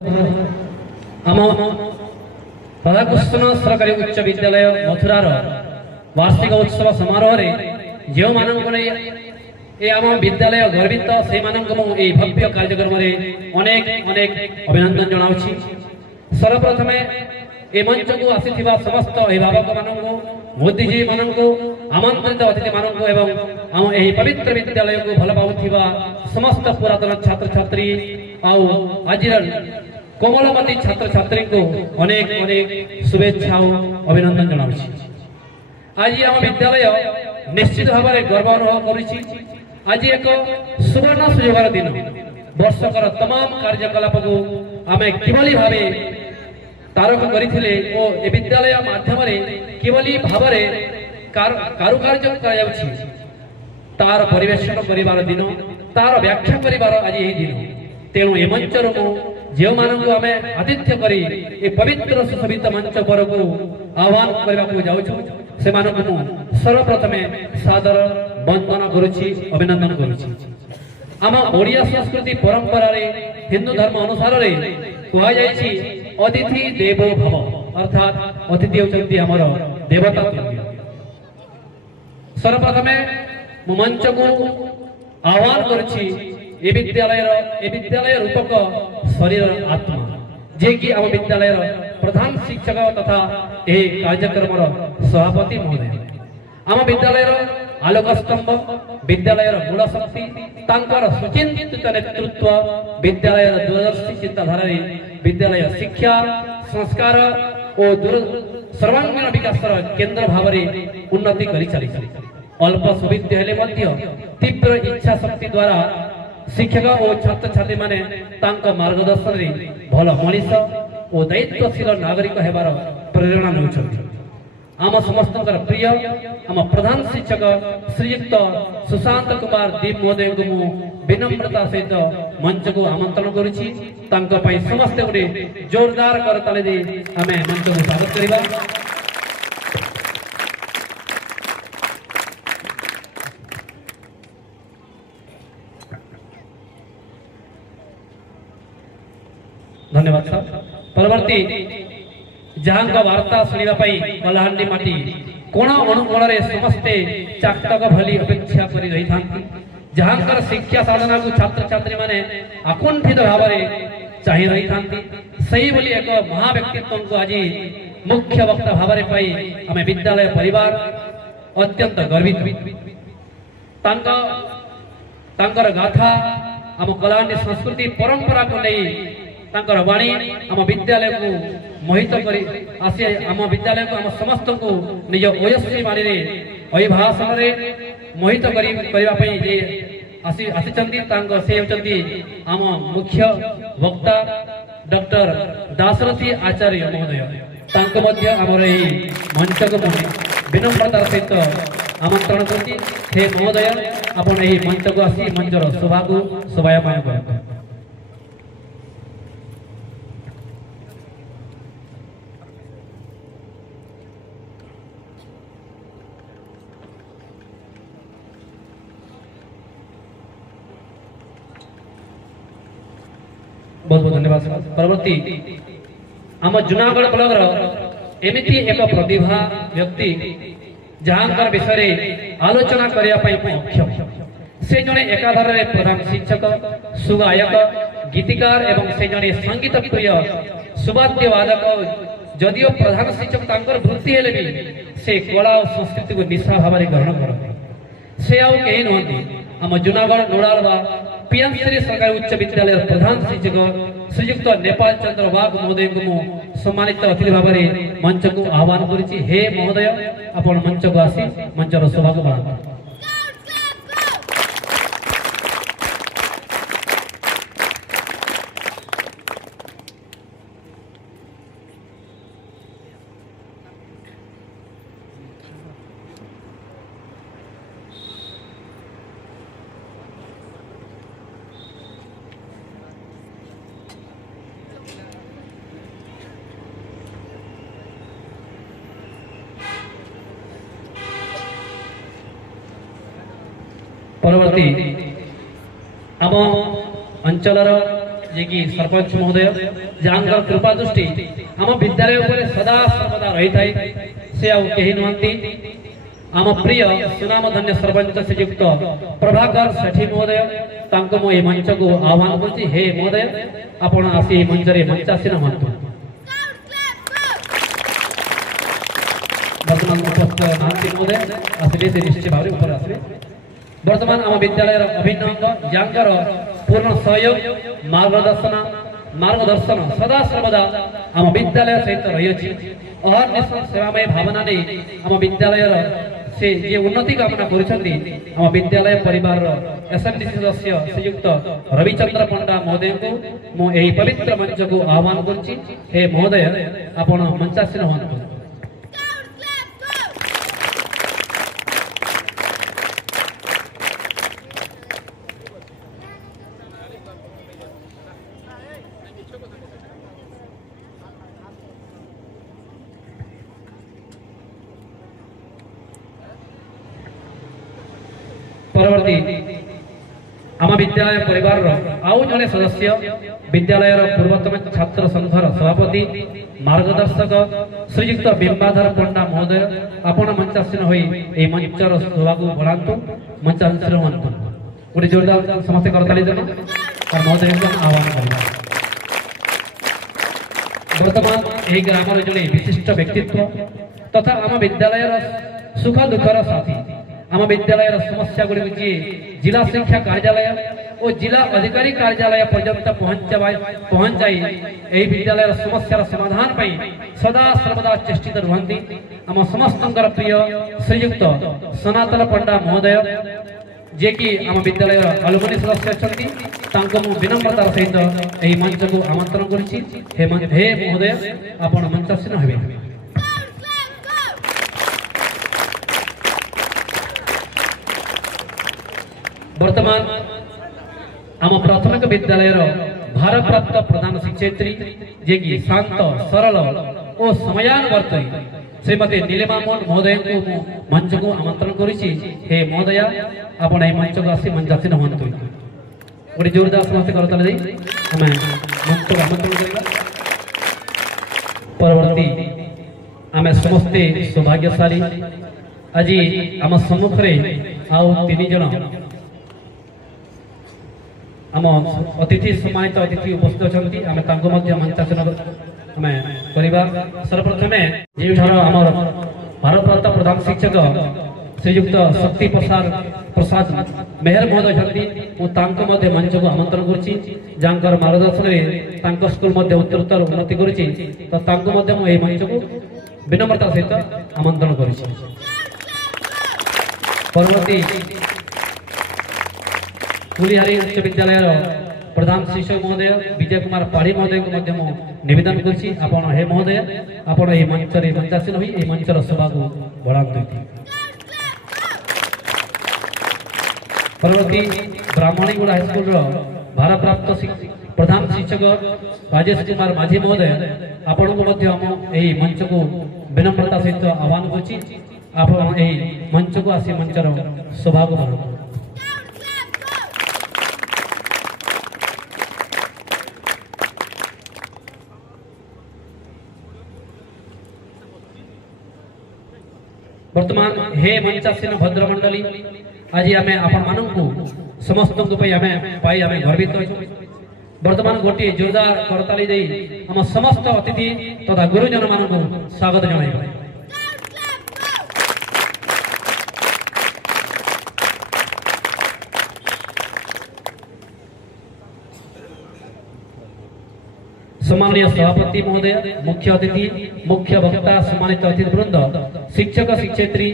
आम राधाकृष्ण सरकारी उच्च विद्यालय मथुरार वार्षिक उत्सव समारोह में जो मानक आम विद्यालय गर्वित से भव्य कार्यक्रम में अनेक अनेक अभिनंदन जनाऊँगी। सर्वप्रथमे ए मंच को आसी समस्त अभिभावक मान बुद्धिजीवी मान आमंत्रित अतिथि मान एवं आम यही पवित्र विद्यालय को भल पाउथिबा समस्त पुरातन छात्र छात्री आज कोमलमती छात्र छात्री को अनेक अनेक शुभेच्छा और अभिनंदन जनाऊँगी। आज आम विद्यालय निश्चित भाव में गर्व अनुभव करुछि। आज एक सुवर्ण सुयोगर दिन वर्षकर तमाम कार्यकलाप को आम किभली भाव तारक करथिले ओ ए विद्यालय माध्यम किभली भाव कारुकार्य करायाउछि तार परिवेषण करिवार दिन तार व्याख्या करिवार आज यही दिन। तेणु ए मंचर जो मानक आम आतिथ्य करी ए पवित्र सुशोभित मंच पर को आह्वान करने जाऊँ से सर्वप्रथमे सादर वंदन करुछि अभिनंदन करुछि। आम ओडिया संस्कृति परंपरा रे हिंदू धर्म अनुसार रे कहा जायछि अतिथि देवो भव अर्थात अतिथि होचंती हमर देवता तुल्य। सर्वप्रथमे मंच को आह्वान करुछि ए विद्यालय रूपक शरीर आत्मा जे कि आम विद्यालय प्रधान शिक्षक तथा यह कार्यक्रम सभापति महोदय। आम विद्यालय आलोक स्तंभ विद्यालय मूल शक्ति तांकर सुचिंतित नेतृत्व विद्यालय दूरदर्शी चिंताधारा विद्यालय शिक्षा संस्कार और सर्वांगीण विकास केन्द्र भाव में उन्नति करि चली। अल्प सुविधा हेले मध्य तीव्र इच्छा शक्ति द्वारा शिक्षक और छात्र छात्री माने तांका मार्गदर्शन रे भल मनीष और दायित्वशील नागरिक हेबार प्रेरणा नउछथि। आम समस्त प्रिय आम प्रधान शिक्षक श्रीयुक्त सुशांत कुमार दीप महोदय को मु विनम्रता सहित मंच को आमंत्रण करुछि। तांका पई समस्त गोटे जोरदार करताली दे आमे मंच को स्वागत करिबा। धन्यवाद सर। परवर्ती जहां का वार्ता सुनिबा पई कलाहांडी माटी कोण अनुकोण रे समस्ते चाकटक भली अपेक्षा करि रही थांती। जहां कर शिक्षा साधना को छात्र छात्री माने आकुंठित भाव में चाहि रही थांती। सही बोली एक महा व्यक्तित्व को आज मुख्य वक्ता भाव में पाई हमें विद्यालय परिवार अत्यंत गर्वित। तांकर गाथा आम कलाहांडी संस्कृति परंपरा को नहीं तांकर वाणी आम विद्यालय को मोहित करी आसी आम विद्यालय को आम समस्त को निज ओयस्वी वाणी रे अभिभाषण रे मोहित करी करबा पई जे आसी तांको से होचंती आम मुख्य वक्ता डॉक्टर दासरथी आचार्य महोदय। तांको मध्य हमर एही मंच को विनम्रता सहित आमंत्रण करती हे महोदय आपण एही मंच को आसी मंचर शोभा को शोभायमान करते। बहुत बहुत धन्यवाद। परवर्ती आम जूनागढ़ ब्लॉक एमती एक प्रतिभा व्यक्ति जहां विषय आलोचना करने अक्षम से जड़े एकाधार प्रधान शिक्षक सुगायक गीतिकार एवं से जड़े संगीत प्रिय सुवाद्य वादक जदियो प्रधान शिक्षक तांकर वृत्ति हेले भी से कला और संस्कृति को निशा भाव में ग्रहण करते। से आउ कहीं नुहति आम जूनागढ़ नोड़ाल पीएमसी सरकारी उच्च विद्यालय प्रधान शिक्षक श्रीयुक्त नेपाल चंद्र वाघ महोदय को सम्मानित अतिथि भाव में मंच को आह्वान करुछि। हे महोदय आपण मंच को आसी मंचर शोभा को बढ़ावा। परवर्ती आम अंचल सरपंच महोदय ଯାହାଙ୍କର କୃପା ଦୃଷ୍ଟି ଆମ ବିଦ୍ୟାଳୟ ଉପରେ ସଦା ସର୍ବଦା ରହିଥାଏ ସେ ଆଉ କେହି ନୁହନ୍ତି ଆମ ପ୍ରିୟ ସୁନାମଧନ୍ୟ ସରପଞ୍ଚ ଶ୍ରୀଯୁକ୍ତ ପ୍ରଭାକର ସେଠୀ ମହୋଦୟ। ତାଙ୍କୁ ମୁଁ ଏହି ମଞ୍ଚକୁ ଆହ୍ୱାନ କରୁଛି। ହେ ମହୋଦୟ, ଆପଣ ଆସି ଏହି ମଞ୍ଚରେ ମଞ୍ଚାସୀନ ହୁଅନ୍ତୁ। ବର୍ତ୍ତମାନ ଉପସ୍ଥିତ ନାହାନ୍ତି ମହୋଦୟ, ଆସିବେ ସେ ନିଶ୍ଚିତ ଭାବରେ ଉପରେ ଆସିବେ। ବର୍ତ୍ତମାନ ଆମ ବିଦ୍ୟାଳୟର ଅଭିନ୍ନ ଅଙ୍ଗ ଯାହାଙ୍କର ପୂର୍ଣ୍ଣ ସହଯୋଗ ମାର୍ଗଦର୍ଶନ ସଦା ସର୍ବଦା ଆମ ବିଦ୍ୟାଳୟ ସହିତ ରହିଅଛି। ଅହର୍ନିଶ ସେବାମୟ ଭାବନା ନେଇ ଆମ ବିଦ୍ୟାଳୟର ସେ ଯେ ଉନ୍ନତି କାମନା କରୁଛନ୍ତି ଆମ ବିଦ୍ୟାଳୟ ପରିବାରର ଏସ୍ଏମ୍ଡିସି ସଦସ୍ୟ ଶ୍ରୀଯୁକ୍ତ ରବିଚନ୍ଦ୍ର ପଣ୍ଡା ମହୋଦୟଙ୍କୁ ମୁଁ ଏହି ପବିତ୍ର ମଞ୍ଚକୁ ଆହ୍ୱାନ କରୁଛି। ହେ ମହୋଦୟ, ଆପଣ ମଞ୍ଚାସୀନ ହୁଅନ୍ତୁ। परवर्ती आम विद्यालय परिवार आउ जड़े सदस्य विद्यालय पूर्वतम छात्र संघर सभापति मार्गदर्शक श्रीयुक्त बिंबाधर पंडा महोदय आपण मंचासीन हो मंचर शोभा को बढ़ातु मंचासीन हूँ गोटे जोरदार समस्त करताली देना और महोदय को आह्वान करवा। वर्तमान यही ग्राम जड़े विशिष्ट व्यक्तित्व तथा आम विद्यालय सुख दुखर साथी आम विद्यालय समस्या गुड़ी जी जिला शिक्षा कार्यालय और जिला अधिकारी कार्यालय पर्यंत पहुंचाई विद्यालय समस्या समाधान पाई सदा सर्वदा चेष्टित रुहंती आम समस्त प्रिय श्रीयुक्त सनातन पंडा महोदय जे कि आम विद्यालय अलुमनी सदस्य अच्छा विनम्रतार सहित यह मंच को आमंत्रण करुच्ची। हे महोदय, आपण मंचासीन हेबे। वर्तमान आम प्राथमिक विद्यालय भारप्राप्त प्रधान शिक्षयित्री जे कि शांत सरल और समयानुवर्ती श्रीमती नीलिमा मोहन महोदय को मंच को आमंत्रण करुच्ची। हे महोदय, आपण यह मंच को आसी मंचासीन हूँ गोटे जोरदार समस्त करताल दे आम मंच को आमंत्रण करवा। परवर्ती आम समस्ते सौभाग्यशाली आज आम सम्मुखें आउ 3 जन आम अतिथि सम्मानित अतिथि उपस्थित अच्छा आम मंचासन आम करवा। सर्वप्रथम आम भारप्राप्त प्रधान शिक्षक श्रीयुक्त शक्ति प्रसाद मेहर महोदय अच्छा मंच को आमंत्रण करुच्ची जहाँ मार्गदर्शन में स्कूल उत्तरोत्तर उन्नति करुच्ची तो मंच को विनम्रता सहित आमंत्रण करुच्ची। परवर्ती कुलिहारी उच्च विद्यालय प्रधान शिक्षक महोदय विजय कुमार पाढ़ी महोदय को निवेदन करुच्ची। आपण हे महोदय, आपण यह मंच मंचासीन हो मंचर शोभा को बढ़ाते। परवर्ती ब्राह्मणीगुड़ा हाईस्कूल भारप्राप्त प्रधान शिक्षक राजेश कुमार माझी महोदय आपण को मंच को विनम्रता सहित आह्वान करुच्ची। आप मंच को आसी मंचर शोभा को बढ़ाते। वर्तमान हे मंचासीन भद्रमंडली आज आम आपण मानू समस्त गर्वित अच्छु। वर्तमान गोटे जोरदार करताली दे आम समस्त अतिथि तथा गुरुजन मान स्वागत जनाइबा। सम्माननीय सभापति महोदय, मुख्य अतिथि, मुख्य वक्ता, सम्मानित अतिथि वृंद, शिक्षक शिक्षयित्री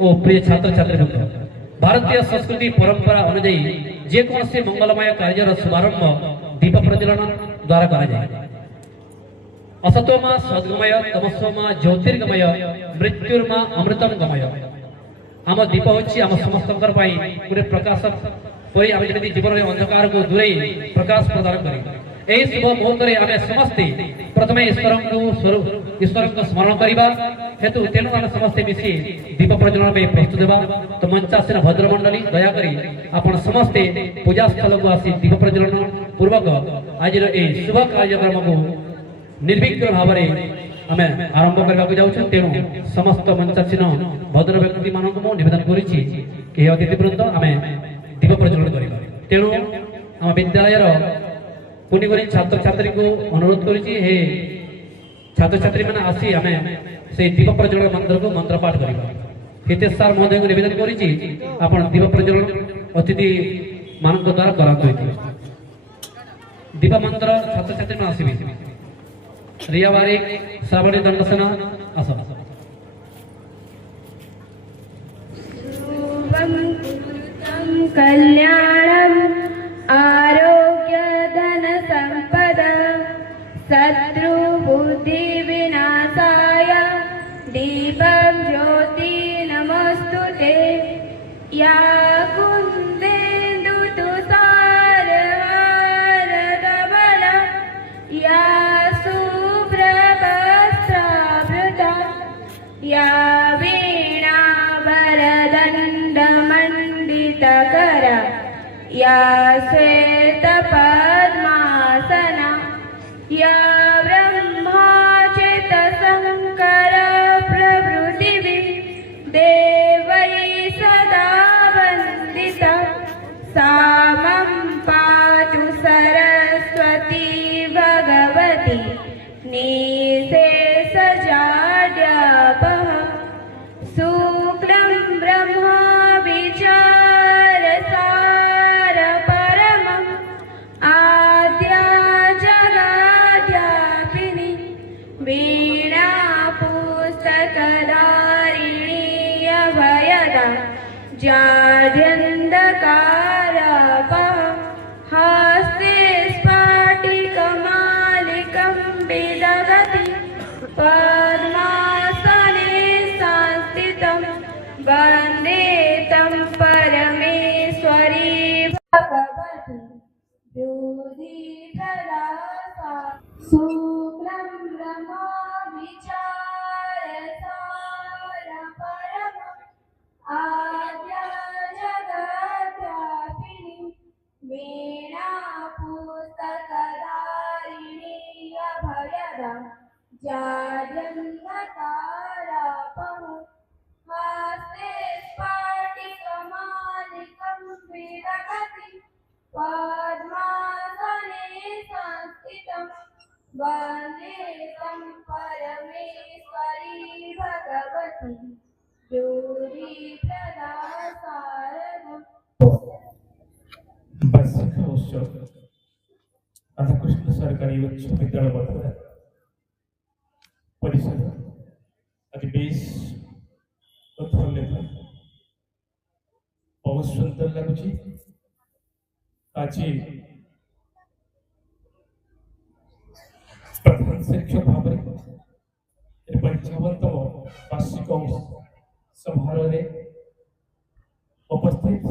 और प्रिय छात्र छात्री वृंद, भारतीय संस्कृति परंपरा अनुजाई जेकोसी मंगलमय कार्यर शुभारंभ दीप प्रज्वलन द्वारा करा जाए। असतोमा सद्गमय तमसोमा ज्योतिर्गमय मृत्युर्मा अमृतम गमय। आम दीप होछि आम समस्त गोटे प्रकाश परि आम जमिति जीवन में अंधकार को दूरे प्रकाश प्रदान करी। यही शुभ मुहूर्त में आम समस्ते प्रथम ईश्वर को स्मरण करवा हेतु तेणु आम समस्ते मिसी दीप प्रज्वलन में प्रस्तुत होगा। तो मंचासीन भद्रमंडली दयाकोरी आपण समस्ते पूजा स्थल को आसी दीप प्रज्वलन पूर्वक आज शुभ कार्यक्रम को निर्विघ्न भाव आम आरंभ करने जाऊँ तेणु समस्त मंचासीन भद्र व्यक्ति मान निवेदन करी अतिथिवृंद आम दीप प्रज्वलन करवा तेणु आम विद्यालय पुनिपुरी छात्र छात्री को अनुरोध करी छात्र छात्री मैंने आसी आम से दीप प्रज्वलन मंत्र को मंत्र पाठ करवा हितेश सार महोदय को निवेदन करी दीप प्रज्वलन अतिथि मान द्वारा करा दीप मंत्र छात्र छात्री में आसबे रिया बारिक श्रावणी दंडसेना आस कल्याणम आरोग्य धन संपदा शत्रु बुद्धि विनाशाय दीपं ज्योति नमस्तुते या कुन्देन्दु तुषारहारधवला या शुभ्रवस्त्रावृता या वीणावरदण्डमण्डितकरा या श्वेतपद्मासना या ब्रह्माच्युतशङ्कर प्रभृतिभिः देवैः सदा वन्दिता सा मम पातु सरस्वती भगवती निःशेषजाड्यापः शुक्लं ब्रह्मा विचारसारपरमम् आद्या जगाद्यापिनी वीणा पुस्तकधारिणी अभयदा जाड्यन्धकारपः हस्ते स्फाटिकमालिकं विदधति पद्मासने संस्थितं वन्दे तं परमेश्वरी भगवती योगिप्रदा शुक्लं ब्रह्मा विचारसारपरमम् आद्या जगद्व्यापिनी वीणा पुस्तकधारिणी अभयदा जाड्यन्धकारपः हस्ते स्फाटिकमालिकं विदधति पद्मासने संस्थितं वन्दे तं परमेश्वरी भगवती योगिप्रदा शारदम् वार्षिक उत्सव राधाकृष्ण सरकारी उच्च विद्यालय मथुरा परिसर आज बेस उत्फुल्लित बहुत सुंदर लगुच आज प्रधान शिक्षक भाव में 55तम वार्षिक समारोह उपस्थित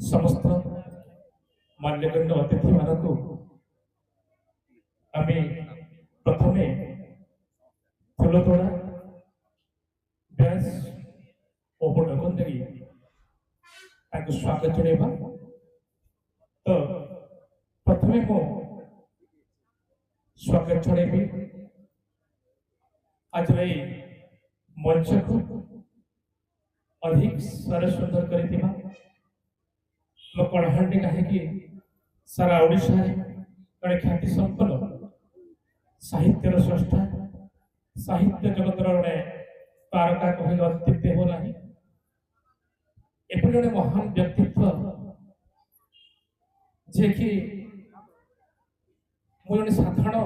समस्त मान्यगण्य अतिथि मानक आम प्रथमे फूलतोड़ा ब्यास और ढकन दे स्वागत जनाइबा तो प्रथमे मो स्वागत जनाइबी आज मंच को अधिक सारा सुंदर करिथिबा मो कलाहांडी कहीं सारा ओडिशा जड़े ख्याति संपन्न साहित्यर स्रष्टा साहित्य जगतर जड़े तारका कहले अत्युक्ति हो नहीं एपरि जड़े महान व्यक्तित्व जे कि मुझे साधारण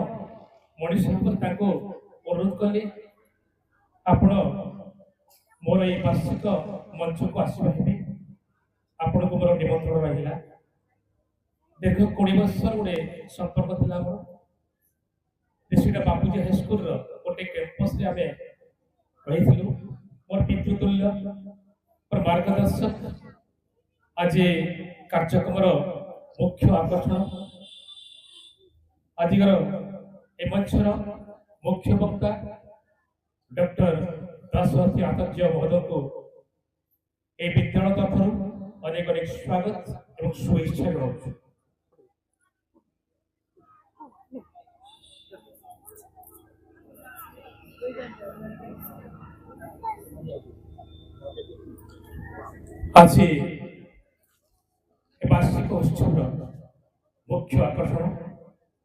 मनीष भाव अनुरोध कली आपण मोर ये वार्षिक मंच को आसवा आपण को मोर निमंत्रण रहा दीर्घ 20 वर्ष गोटे संपर्क था मोर बापूजी हाईस्कल गोटे कैंपस रही मोर पितृतुल्य मोर मार्गदर्शक आज कार्यक्रम मुख्य आकर्षण आज ए मंचर मुख्य वक्ता डॉक्टर दासवती आचार्य महोदय को ए विद्यालय तरफ अनेक अनेक स्वागत और शुभेच्छा जनाऊँ। আজি বার্ষিক উৎসবর মুখ্য আকর্ষণ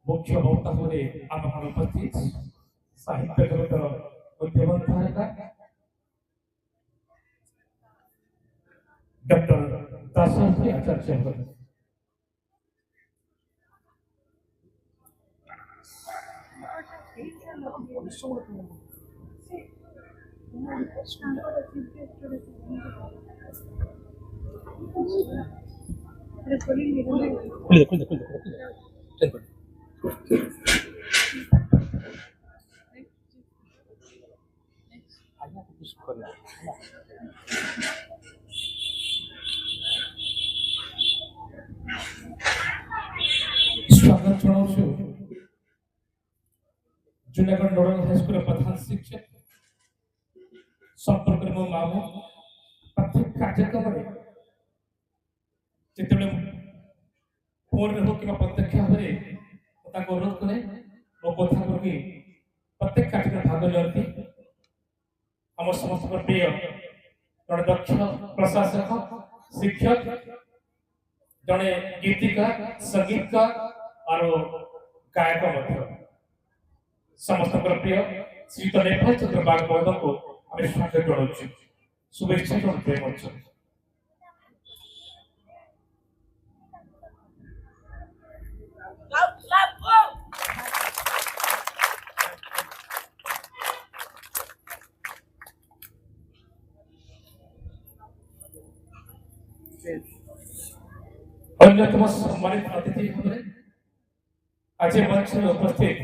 মুখ্য বক্তা ভাবে আমার উপস্থিত সাহিত্য জগতের উদ্যমন ধারকা ডক্টর দাশরথী আচার্য। स्वागत जनाउँछु जुनागढ नोडल हाई स्कुल प्रधान शिक्षक संपर्क मो मामु प्रत्येक कार्यक्रमରେ ଯେତେବେଳେ ଫୋନରେ ହଉ କିମ୍ବା ପ୍ରତ୍ୟକ୍ଷ ଭାବରେ ତାଙ୍କୁ ଅନୁରୋଧ କରେ ମୋ କଥା କହି ପ୍ରତ୍ୟେକ କାର୍ଯ୍ୟରେ ଭାଗ ନିଅନ୍ତି। ଆମ ସମସ୍ତଙ୍କର ପ୍ରିୟ ଜଣେ ଦକ୍ଷ ପ୍ରଶାସକ ଶିକ୍ଷକ ଜଣେ ଗୀତିକାର ସଙ୍ଗୀତକାର और गायक समस्त प्रिय श्रीयुत नेपाल चंद्र बाग महोदय को आम स्वागत जनाऊँ शुभेच्छा जनाऊँ। अन्यतम सम्मानित अतिथि भाव आज मंच में उपस्थित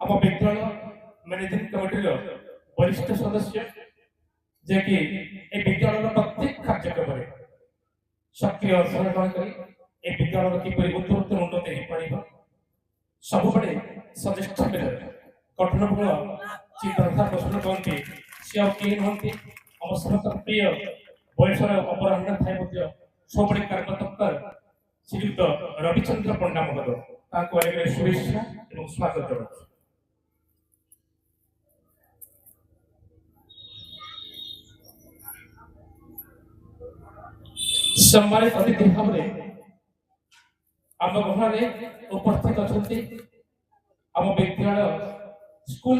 आम विद्यालय मैनेजिंग कमिटी वरिष्ठ सदस्य जे कि विद्यालय प्रत्येक कार्यक्रम सक्रिय अंशग्रहण कर विद्यालय किपर उत्तरोत्तर उन्नति हो पार सब सजेस्ट गठनमूल चिंताधारा पोषण करती सी किए नुहति आम समस्त प्रिय बयस अपराह थाए सब कार्यकर्ता श्रीयुक्त रविचंद्र पंडा महोदय शुभेच्छा और स्वागत जनाऊँ। सम्मानित अतिथि भाव आम गहन उपस्थित अच्छा आम विद्यालय स्कूल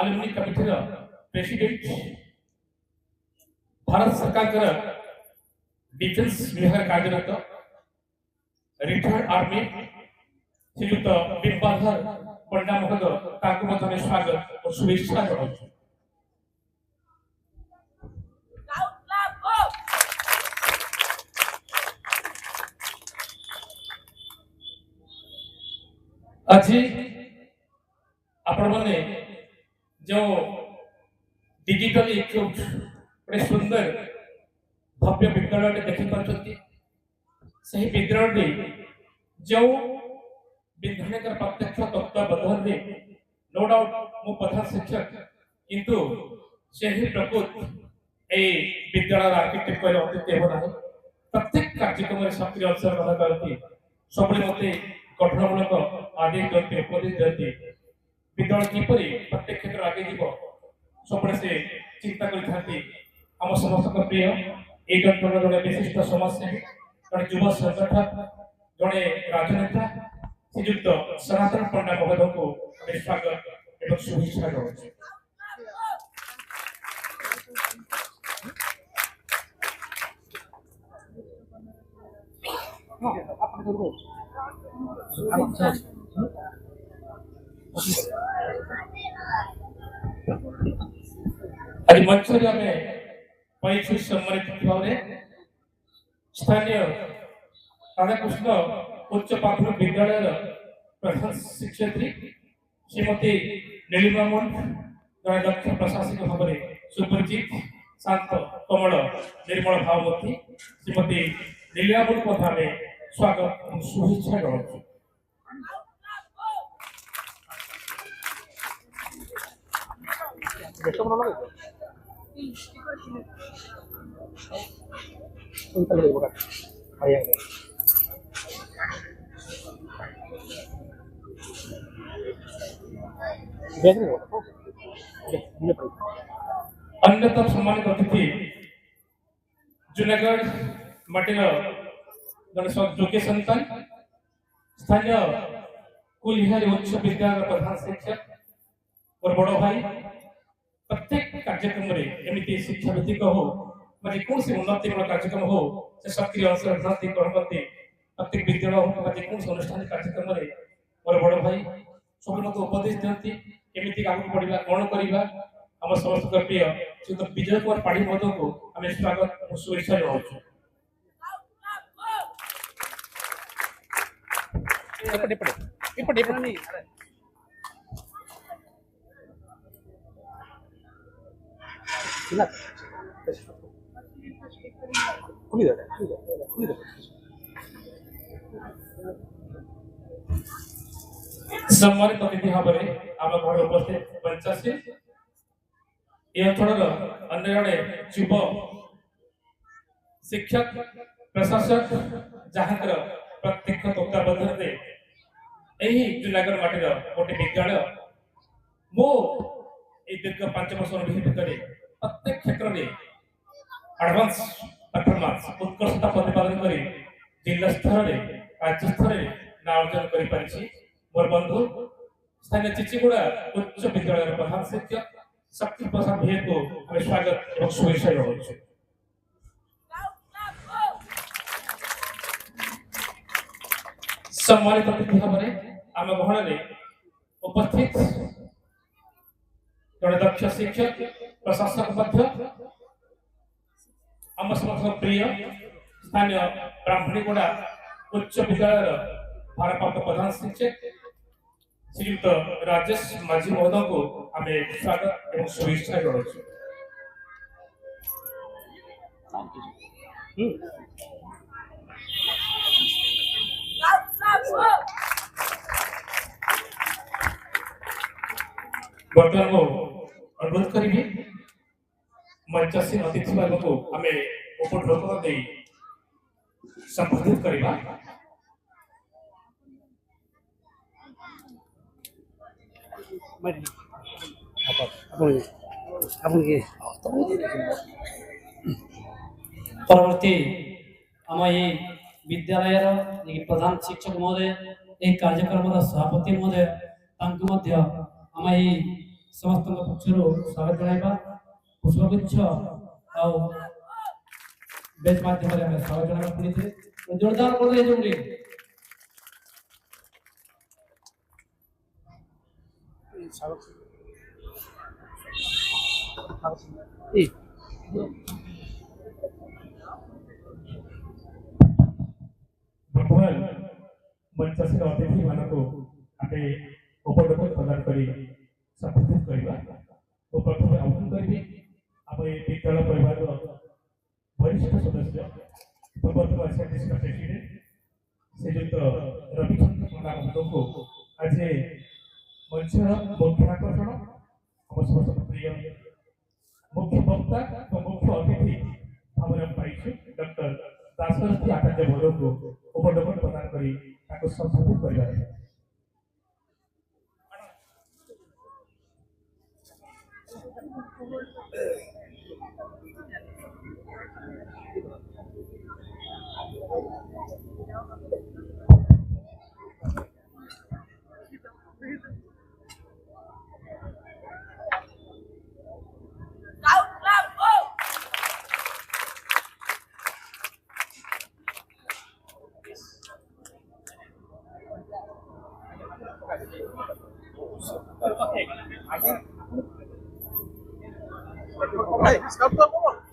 अलुमनी कमिटी प्रेसिडेंट भारत सरकार डिफेंस विभाग कार्यरत रिटायर्ड आर्मी श्रीयुक्त विद्याधर पंडा महोदय स्वागत और शुभेच्छा जनाऊँ। आज आपण मैंने जो डिजिटल गोटे सुंदर भव्य विद्यालय देखी पार्टी से विद्यालय जो विधानकर प्रत्यक्ष तत्वावधान में नो डाउट मो प्रधान शिक्षक किंतु से ही प्रकृत विद्यालय आर्किटेक्ट कहले अतिथि होना प्रत्येक कार्यक्रम सक्रिय अंशग्रहण करती सब मत गठनमूलक आदेश करते उपदेश देते विद्यालय किपर प्रत्येक क्षेत्र आगे जीव सब से चिंता करते आम समस्त प्रिय এই অঞ্চলের জনে বিশিষ্ট সমাজসেবী জনে যুব সংগঠক জনে রাজনেতা শ্রীযুক্ত সনাতন পণ্ডা মহোদয়কে আমি স্বাগত এবং শুভেচ্ছা জানাচ্ছি। आज मंच में पैसु सम्मानित भाव स्थानीय राधाकृष्ण उच्च प्राथमिक विद्यालय प्रधान शिक्षयित्री श्रीमती नीलिमा मन जड़े दक्ष प्रशासक भाव में सुपरिचित शांत कमल निर्मल भावमती श्रीमती नीलिमा मन को स्वागत और शुभेच्छा जनाऊँ। अन्यतम सम्मानित अतिथि जूनागढ़ माटीर जन योग्य सन्तान स्थानीय कुलविहारी उच्च विद्यालय प्रधान शिक्षक और बड़ भाई प्रत्येक कार्यक्रम में एमती शिक्षा भित्तिक हो कौन उन्नति कार्यक्रम हो से सक्रिय अंशग्रहण ग्रहण करते प्रत्येक विद्यालय हो कौन अनुष्ठान कार्यक्रम में मोर बड़ भाई सब मत उपदेश दिखती केमी आगे बढ़ा कौन करवा आम समस्त प्रिय श्रीयुक्त विजय कुमार पाढ़ी महोदय को आम स्वागत और शुभेच्छा जनाऊँ। सम्मानित अतिथि भाव में आम घर उपस्थित पंचायत ये अंचल अन्य जड़े युव शिक्षक प्रशासक जहाँ प्रत्यक्ष तत्वावधान यही जूनागढ़ माटीर गोटे विद्यालय मो दीर्घ 5 वर्ष भितर प्रत्येक क्षेत्र में एडवांस परफॉर्मेंस उत्कृष्टता प्रतिपादन कर जिला स्तर में राज्य स्तर में ना अर्जन कर मोर बंधु स्थानीय चिचिगुड़ा उच्च विद्यालय प्रधान शिक्षक शक्ति प्रसाद भैया को हमें स्वागत और शुभेच्छा जनाऊँ। सम्मानित अतिथि भाव में आम गहन उपस्थित जड़े दक्ष शिक्षक प्रशासक आम समस्त प्रिय स्थानीय ब्राह्मणीगुड़ा उच्च विद्यालय भारप्राप्त प्रधान शिक्षक श्रीयुक्त राजेश माझी महोदय को आम स्वागत और शुभेच्छा जनाऊँ। बर्तमान को अनुरोध करी मंचासीन अतिथि वर्ग को आम उपढौकन दे संबोधित करवा। परवर्ती आम ये विद्यालय प्रधान शिक्षक महोदय ये कार्यक्रम सभापति महोदय आम ये समस्त पक्ष स्वागत जनवा पुष्पगुच्छ बेच माध्यम स्वागत जनवा पुणी जोरदार वर्तमान मंचासीन अतिथि मानक उपढौकन प्रदान कर संबोधित करवा तो प्रथम आह्वान करी आम विद्यालय परिवार वरिष्ठ सदस्य पूर्वतन एसएमडीसी प्रेसिडेंट श्रीयुक्त रविचंद्र पंडा महोदय को आज मंचर मुख्य आकर्षण आम समस्त प्रिय मुख्य वक्ता और मुख्य अतिथि भाव पाइछु डॉक्टर दासरथी आचार्य महोदय को उपढौकन प्रदान कर संबोधित करवा। Hey, stop, stop, stop.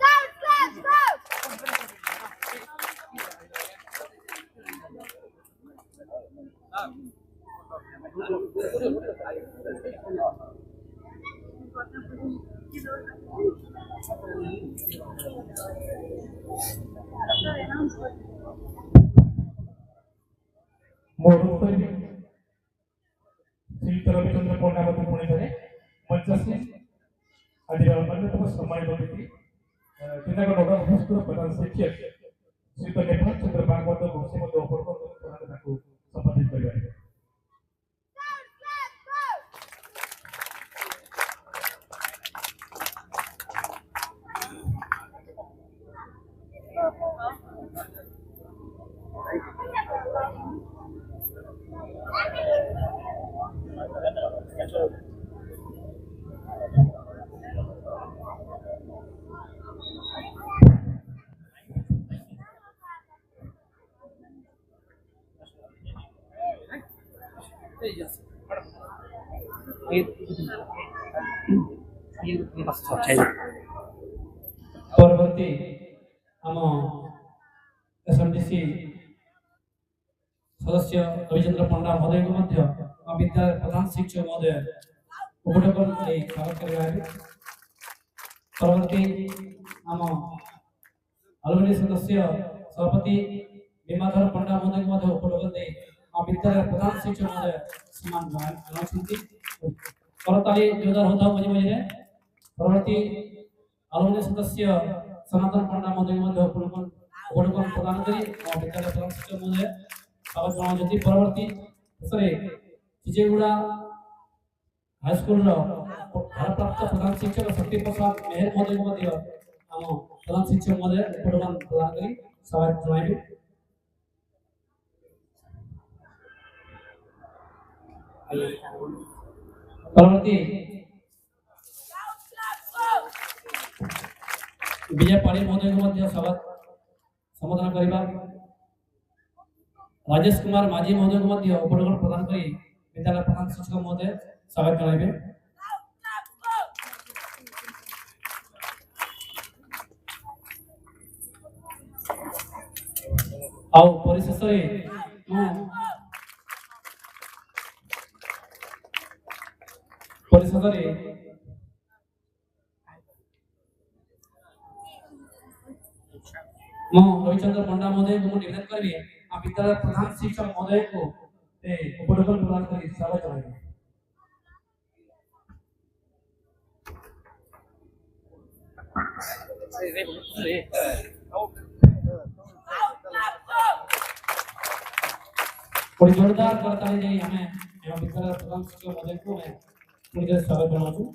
Shri Ravichander पंडा पुणे मंचासी आज अन्यतम सम्मानित अतिथि जूनागढ़ नगर हाईस्कूल प्रधान शिक्षक श्रीयुक्त नेपाल चंद्र बागवत संबोधित कर परवर्ती आम एसएमडीसी सदस्य रविचंद्र पंडा महोदय को मध्य विद्यालय प्रधान शिक्षक महोदय उपटोकन स्वागत करवा परवर्ती आम अलुमिनी सदस्य सभापति भीमाधर पंडा महोदय को मध्य उपटोकन विद्यालय प्रधान शिक्षक महोदय सम्मान जनाउछन्ति करताली जोरदार होता मझे मझे परवर्ती अलुमिनी सदस्य सनातन पंडा महोदय को मध्य उपटोकन प्रदान करी विद्यालय प्रधान शिक्षक महोदय स्वागत जनाउछन्ति परवर्ती सरे चिजेगुड़ा हाई स्कूल भारप्राप्त प्रधान शिक्षक शक्ति प्रसाद मेहर महोदय को मध्य आम प्रधान शिक्षक महोदय उपटोकन प्रदान करी स्वागत जनाइबे परवर्ती विजय पाड़ी महोदय को मध्य स्वागत संबोधन करिबा राजेश कुमार माझी महोदय को मध्य उपटोकन प्रदान करी विद्यालय प्रधान शिक्षक महोदय स्वागत जनाइबे आउ परिशेष परिषदरे रविचंद्र पंडा महोदय को निवेदन करी आ विद्यालय प्रधान शिक्षक महोदय को उपटोकन प्रदान करी स्वागत जनाइबे थोड़ी जोरदार करताली दे हमें विद्यालय प्रधान शिक्षक महोदय को मैं पुनः स्वागत जनाऊं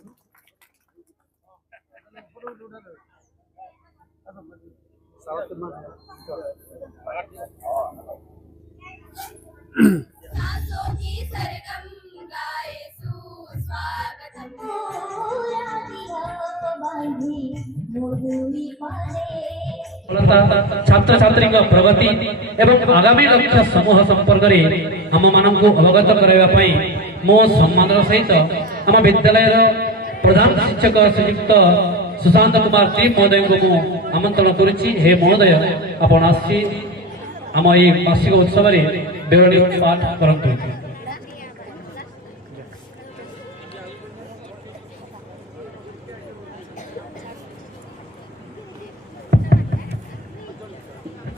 सांसों की सरगम गाए सुस्वागतम छात्र छात्री प्रगति एवं आगामी लक्ष्य समूह संपर्क में आम मान अवगत कराइबा मो सम्मान सहित आम विद्यालय प्रधान शिक्षक श्रीयुक्त सुशांत कुमार टी महोदय को आमंत्रण करुच्ची हे महोदय आपण आसी आम ये वार्षिक उत्सव में बेवड़ी पाठ करंतु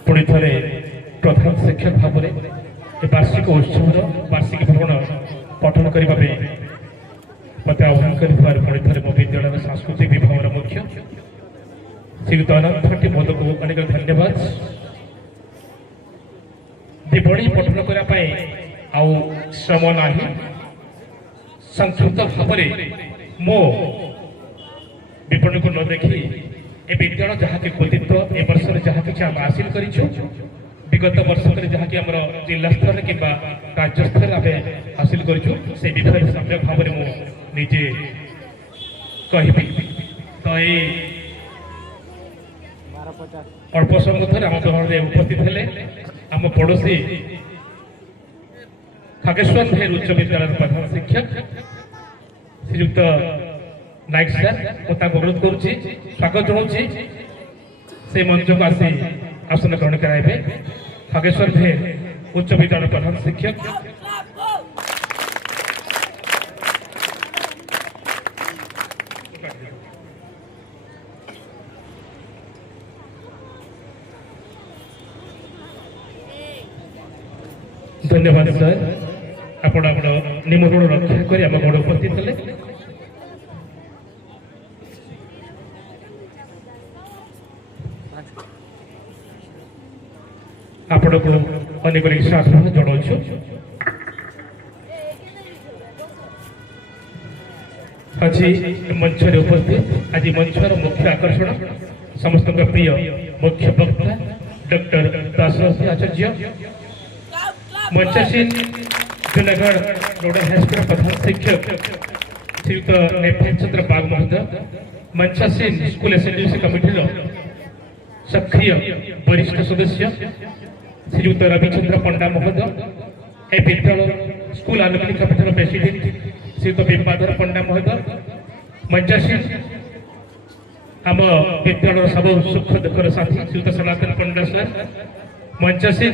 पुणी थे प्रधान शिक्षक भाव में वार्षिक उत्सव वार्षिक भ्रमण पठन करने मत आह्वान कर पुणी थे मो विद्यालय सांस्कृतिक विभाग मुख्य श्रीयुक्त अनंत महोदय को अनेक धन्यवाद दीपड़ी पठन करने आउ श्रम ना संक्षिप्त भाव में मो विपणी को न देखी ए विद्यालय जहाँ की कृतित्व ए वर्ष जहाँ कि आम हासिल करूँ विगत वर्ष जहाँ कि आम जिला स्तर कि राज्य स्तर आम हासिल करूँ से विषय सम्यक भाव में मुझे कहि तो ये अल्प समय थे आम ग्रहण में उपस्थित थे आम पड़ोशी खगेश्वर भेर उच्च विद्यालय प्रधान शिक्षक श्रीयुक्त नायक सर अनुरोध करुच्ची स्वागत जनाऊँगी से मंच को आसी आसन ग्रहण कराइबे खगेश्वर भेर उच्च विद्यालय प्रधान शिक्षक धन्यवाद सर आपण निमंत्रण रक्षा कर आम गण उपस्थित थे आपण को अनेक साधुवाद जनाऊँ आज मंच उपस्थित आज मंचर मुख्य आकर्षण समस्त प्रिय मुख्य वक्ता डॉक्टर दासरथी आचार्य मंचासीन जूनागढ़ नोडल हाईस्कूल प्रधान शिक्षक श्रीयुक्त नेफेन चंद्र बाग महोदय मंचासीन स्कूल एसएनडीसी कमिटी सक्रिय वरिष्ठ सदस्य श्रीयुक्त रविचंद्र पंडा महोदय ए विद्यालय स्कूल अलुमिनी कमिटीर प्रेसिडेंट श्रीयुत बिंबाधर पंडा महोदय मंचासीन आम विद्यालय सब सुख दुखर साथी श्रीयुत सनातन पंडा सर मंचासीन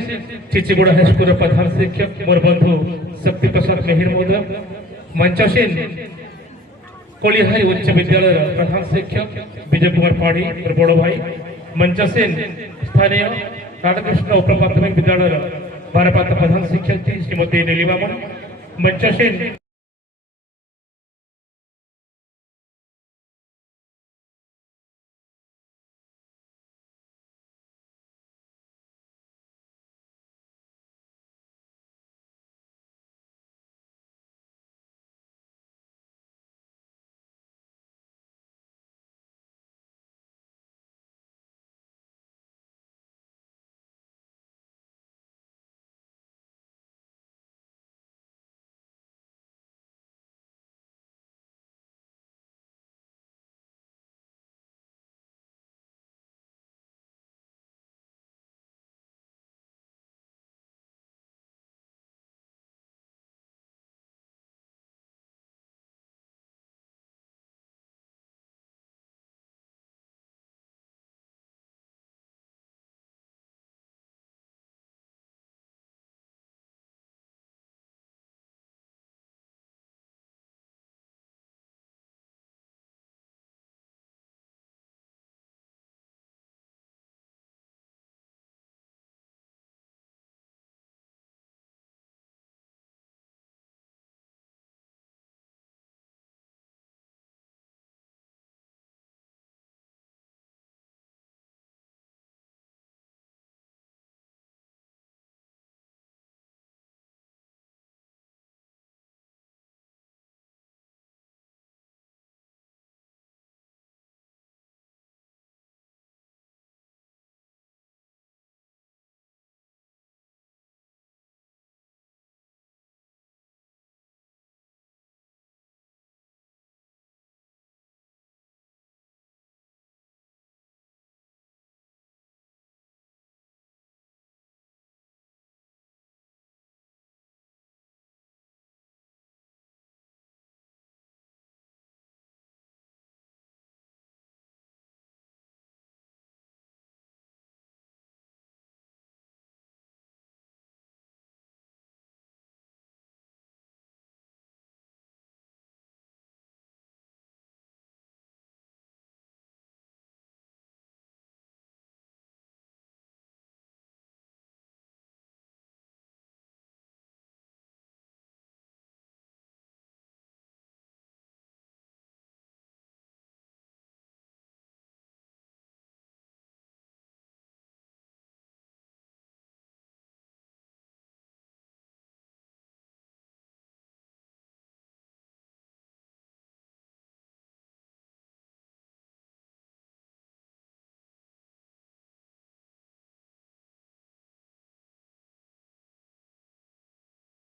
चिचिगुड़ा हाईस्कूल प्रधान शिक्षक मोर बंधु शक्ति प्रसाद मेहर महोदय मंचासीन कोलिहारी उच्च विद्यालय प्रधान शिक्षक विजय कुमार पाढ़ी और बड़ भाई मंचासीन स्थानीय राधाकृष्ण उप प्राथमिक विद्यालय बारपात प्रधान शिक्षक श्रीमती नीलिमा मंचासीन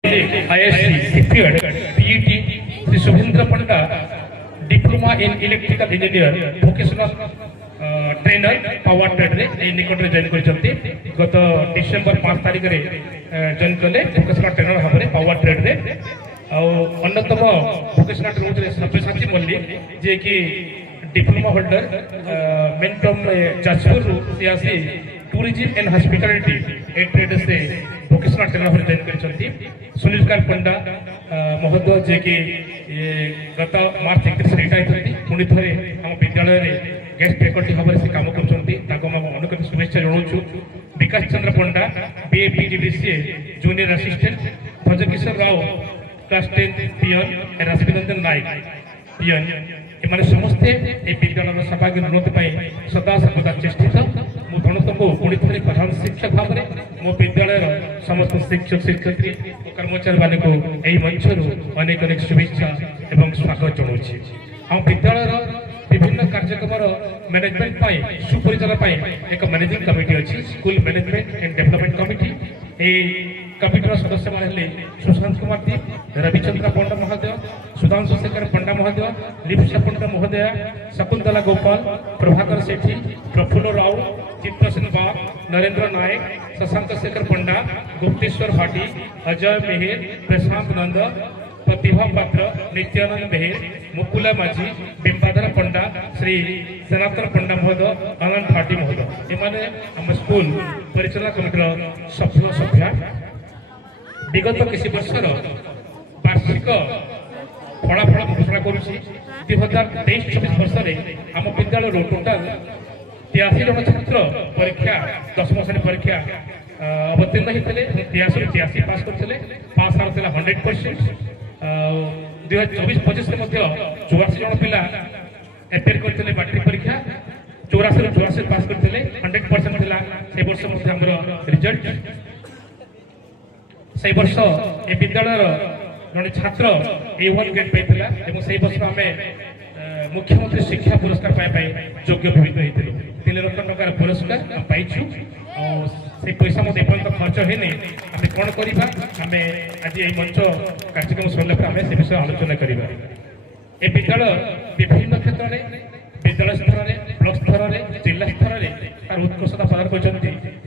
ISC PET Shri Subhendra Panda diploma in electrical engineer vocational trainer power trade रे निकट रे जॉइन करछंती गत डिसेंबर 5 तारिख रे जॉइन कले वोकेशनल ट्रेनर भाबरे पावर ट्रेड रे आ अन्यतम वोकेशनल ट्रेड रे सब्यसाची मल्लिक जे कि diploma holder men from Jajpur से आसी टूरिज्म एंड हॉस्पिटैलिटी ए ट्रेड से वोकेशनल ट्रेनर भाबरे जॉइन करछंती सुनील कांत पंडा महोदय जे कि गत मार्च 31 रिटायर होती पुणी थे आम विद्यालय गेस्ट फैकल्टी भाव से कम कर शुभेच्छा जनाऊँ Vikas Chandra Panda BA PGDCA junior assistant Bhajakishore Rao class 10 peon Rajnandan Nayak peon एम समस्ते विद्यालय सौभाग्य उन्नति सदा सर्वदा चेष्टित मु गणतंत्र पुणी थे प्रधान शिक्षक भाव में मो विद्यालय समस्त शिक्षक शिक्षयित्री और कर्मचारी मान को यही मंचर अनेक अनेक शुभेच्छा एवं स्वागत जनाऊँ आम विद्यालय विभिन्न कार्यक्रम मैनेजमेंट सुपरिचालन एक मैनेजिंग कमिटी अच्छी school management and development committee कमिटर सदस्य माने सुशांत कुमार दीप रविचंद्र पंडा महोदय सुधांशु शेखर पंडा महोदय लिप्सा पंडा महोदय शकुंतला गोपाल प्रभाकर सेठी प्रफुल्ल राव चित्तसेन बाग नरेंद्र नायक, शशांक शेखर पंडा, गुप्तेश्वर भाटी, अजय मेहर, प्रशांत नंद, प्रतिभा पात्र, नित्यानंद मेहर, मुकुला माझी, बिंबाधर पंडा, श्री सनातन पंडा महोदय, आनंद भाटी महोदय एमाने आम स्कूल परिचालना कमिटीर सफल सभ्या। विगत किसी वर्षर वार्षिक फलाफल घोषणा करुच्ची 2023-24 वर्ष आम विद्यालय टोटाल 83 जन छात्र परीक्षा 10वीं श्रेणी परीक्षा अवतीर्ण होते 83 पास करते पास हार 100%। 2024-25 84 जन पिला एपेयर करते मैट्रिक परीक्षा 84 पास करते 100% से वर्ष रिजल्ट से वर्ष ए विद्यालय जड़े छात्र A1 ग्रेड पाइला और से वर्ष आम मुख्यमंत्री शिक्षा पुरस्कार पाइबा योग्य भावित होते 3 लाख टंकार पुरस्कार पाइछु से पैसा मत एपर्यंत खर्च होनी आम कौन करवा आम आज ये मंच कार्यक्रम सरला से विषय आलोचना करवा। ए विद्यालय विभिन्न क्षेत्र में विद्यालय स्तर में ब्लॉक स्तर में जिला स्तर में तार उत्कृष्टता प्रदान कर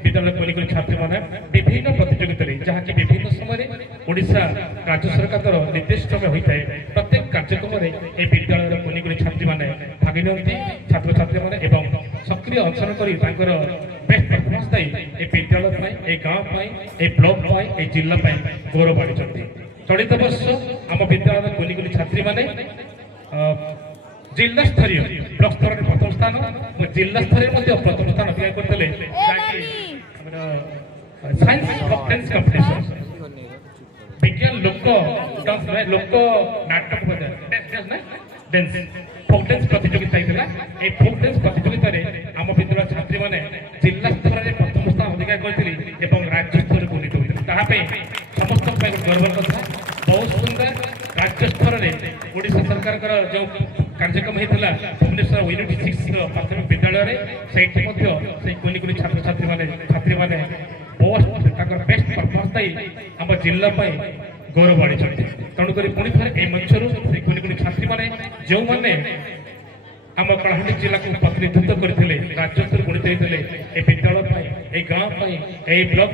विद्यालय कलिकल छात्री मैंने विभिन्न प्रतियोगिता जहाँकि विभिन्न समय ओडिशा राज्य सरकार निर्देशित होता है प्रत्येक कार्यक्रम में ये विद्यालय कलिकल छात्री मैंने भाग नि छात्र छात्री मैंने सक्रिय अंशग्रहण कर बेस्ट परफॉर्मेंस दे ये विद्यालय ये गाँव ये ब्लॉक ये जिला गौरव आनी। चलित वर्ष आम विद्यालय कलिकल छात्री मैंने जिला स्तरीय ब्लॉक स्तर में प्रथम स्थान और जिला स्तरीय प्रथम स्थान अधिकार करते साइंस कॉन्फ्रेंस कंपटीशन विज्ञान लोक डांस लोक नाटक डांस फोक डांस प्रतियोगिता होता है। फोक डांस प्रतियोगिता आम विद्यालय छात्री मैंने जिला स्तर में प्रथम स्थान अधिकार करते राज्य स्तर को उन्नीत होते समस्त गर्व कथा बहुत सुंदर राज्य स्तर में ओडिशा सरकार जो कार्यक्रम होता भुवनेश्वर यूनिटी 6 प्राथमिक विद्यालय से कलिकली छात्र छात्री मैंने बहुत बेस्ट परफॉर्मेंस दे आम जिला गौरव आनी। तेणुक पुणी थे ये मंचर से कलिकली छात्री मैंने जो मैंने आम कलाहांडी जिला को प्रतिनिधित्व करते राज्य स्तर गुणित होते ये विद्यालय ये गाँव ये ब्लॉक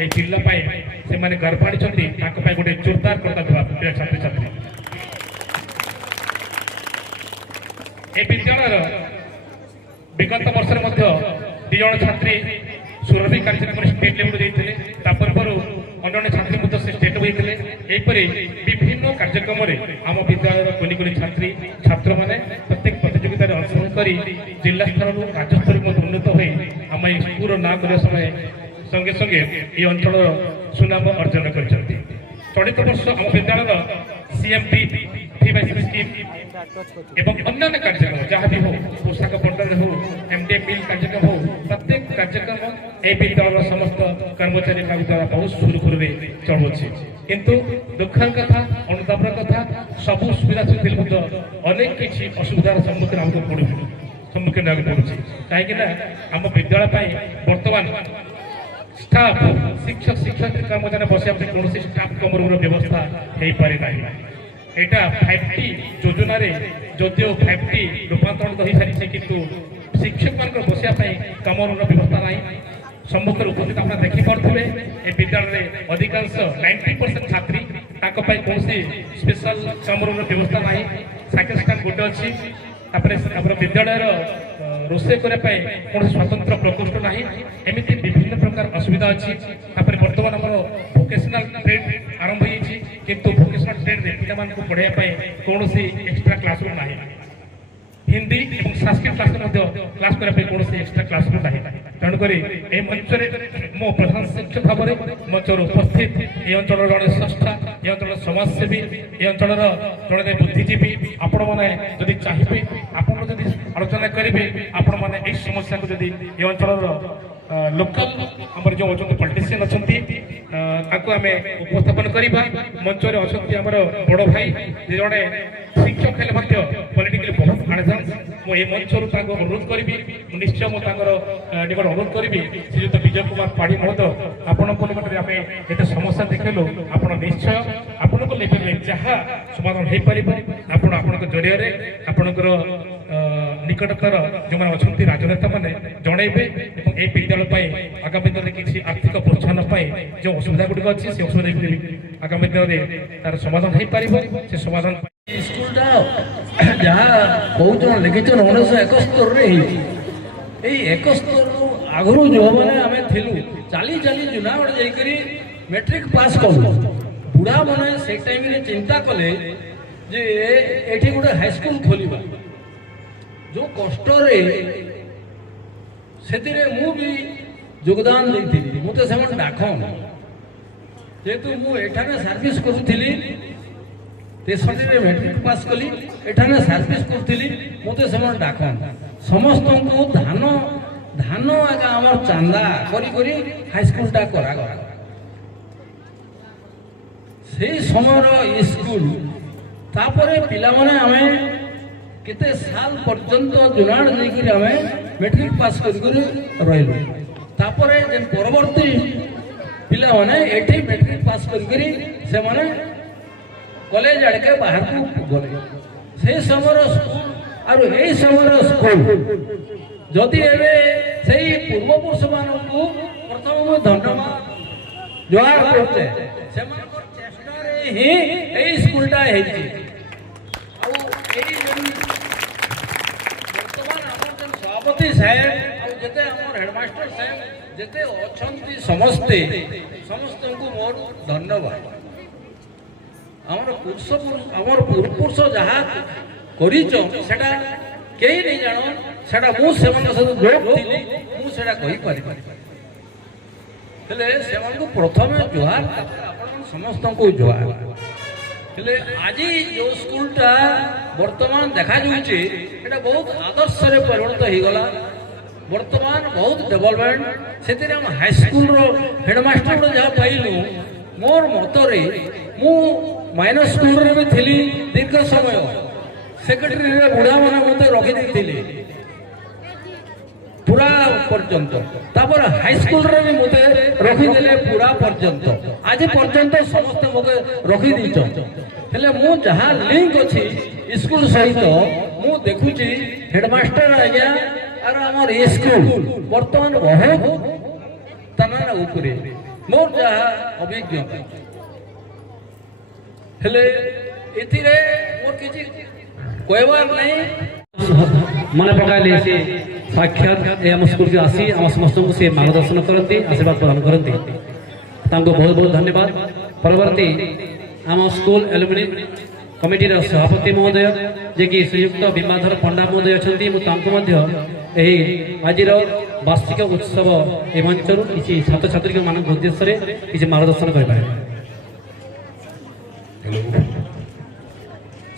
ये जिला से मैंने गर्व आनी गोटे जोरदार करता छात्र छात्री। ए विद्यालय विगत वर्ष में 2 जन छात्री सुरभि कार्यक्रम स्टेट लेवल जाते पूर्व अन्य छात्री से स्टेट होते विभिन्न कार्यक्रम आम विद्यालय कलिकली छात्री छात्र मैंने प्रत्येक प्रतियोगिता अंशग्रहण कर जिला स्तर राज्य स्तर उन्नत हो आम स्कूल ना करने समय संगे संगे ये अंचल सुनाम अर्जन कर। चलित वर्ष आम विद्यालय CMP स्कीम एवं अन्य कार्यक्रम जहाँ भी हो पोशाक बंटन हो MDA मिल कार्यक्रम हो प्रत्येक कार्यक्रम ए विद्यालय समस्त कर्मचारी द्वारा बहुत सुरखुर चलुच्छे किंतु दुखर कथा अनुतापर कथा सबू सुविधा सुविधा अनेक किसी असुविधार सम्मुखीन आमको सम्मुखीन पड़ुच्छे कहीं आम विद्यालय बर्तमान स्टाफ शिक्षक शिक्षक कर्मचारी बस कौन स्टाफ कम रूम व्यवस्था हो पारि ना एटा 5T योजना जदिव 5T रूपांतरित हो सारी किंतु शिक्षक मान बसा कम रूम व्यवस्था ना सम्मुख उपस्थित आप देखिपे ए विद्यालय अधिकांश 90% छात्री कौन स्पेशल कम रूम व्यवस्था ना साइकेल स्टाफ गोटे अच्छी विद्यालय रोषे करने कौन स्वतंत्र प्रकोष्ठ ना एमती विभिन्न प्रकार असुविधा अच्छी बर्तमान आम भोकेशनल ट्रेड आरंभ होती किंतु भोकेशनल ट्रेड पिला पढ़ाई कौन एक्सट्रा क्लासरूम ना हिंदी और संस्कृत क्लास करने कौन एक्सट्रा क्लासरूम ना तेणुक मंच मो प्रधान शिक्षक भाव में मंचर उपस्थित ये अंचल जड़े संस्था ये अंचल समाजसेवी ये अंचल जड़े बुद्धिजीवी आपण मैंने जदि चाहिए आप आलोचना करेंगे आपण मैंने यही समस्या को जदि ये अंचल लोकल आम जो अच्छा पॉलिटिशियन अच्छा आम उपस्थापन करवा मंचर अच्छा आम बड़ भाई जड़े शिक्षक हेल्ले पॉलिटिकली बहुत एडभांस मुझे मंचर अनुरोध करी निश्चय मुझे निकट अनुरोध करी श्रीयुक्त विजय कुमार पाढ़ी महोदय आपण निकट आम एत समस्या देखलु आप निश्चय आपण लेवल जहाँ समाधान हो पार आपण जरिया आपणकर निकटतर जो मैंने अच्छा राजनेता मैंने जनइबे और ये विद्यालय आगामी दिन में किसी आर्थिक प्रोत्साहन जो असुविधा गुड़िक अच्छी से असुविधा आगामी दिन में तार समाधान हो पार से समाधान स्कूलटा जहाँ बहुत जन लिखिछन 1971 71 आगु जो मैंने आम थिलु चली चली जुनागढ़ जाकर मैट्रिक पास कलु बुढ़ा मैंने से टाइम रे चिंता कले जे एठी गोटे हाईस्कूल खोलिबा जो कष्ट से मु भी योगदान देती मत से डाकन जेहेतु मुझे सर्विस करूली तेसठी मैट्रिक पास कली एठाने सर्विस करूली मत से डाकन समस्त को धान धान आगे आम चांदा करी हाईस्कूलटा करागला से समय स्कूल तापरे पिला माने आमे केते साल पर्यंत जुनाड़ जाकर आमे मैट्रिक पास कर रही तापरे जे परवर्ती पिला माने एठी मैट्रिक पास कर से माने कॉलेज आड़के बाहर को गले से समय स्कूल और यही समय स्कूल जदि एबे सेही पूर्वपुरुष मानकु प्रथम मु धन्यवाद जोहार करते से मानकर चेष्टा रे ही एही स्कूलटा हेची आ एही वर्तमान हमर जन सभापति साहेब और जते हमर हेडमास्टर साहेब जते अछंती समस्ते समस्त को मोर धन्यवाद हमर पूर्वपुरुष जहाँ करिचो सेटा केही नहीं जानो सेटा मु सेमान सहित जोग थिली मु सेटा कहि पारि हेले सेमान को प्रथमे जोहार आपण समस्त को जोहार हेले आज जो स्कूलटा वर्तमान देखा जाउची एटा बहुत आदर्श रे परिणत हो गला वर्तमान बहुत डेवलपमेंट सेतिर हम हाई स्कूल रो हेडमास्टर रो जहा पाइलु मोर मतरे मु माइनस स्कूल रे भी थिली दीर्घ समय सेक्रेटरी रे बुढ़ा माने मते रखी देथिले पूरा पर्यंत तापर हाई स्कूल रे भी मते रखी देले पूरा पर्यंत आज पर्यंत समस्त मते रखी दीचो हेले मु जहा लिंक अछि स्कूल सहित मु देखुची हेडमास्टर आज्ञा और हमर स्कूल वर्तमान बहुत तनाना ऊपरे मोर जहा अभिज्ञता हेले एथिरे मोर किछि कहबार नहीं मन पकाले से साक्षात आम स्कूल के आसी आम समस्त को से मार्गदर्शन करती आशीर्वाद प्रदान करती तांको बहुत बहुत धन्यवाद परवर्ती आम स्कूल एलुमिनी कमिटी सभापति महोदय जे कि श्रीयुक्त बिंबाधर पंडा महोदय अच्छा आज वार्षिक उत्सव ए मंच किसी छात्र छात्री मान उद्देश्य किसी मार्गदर्शन कर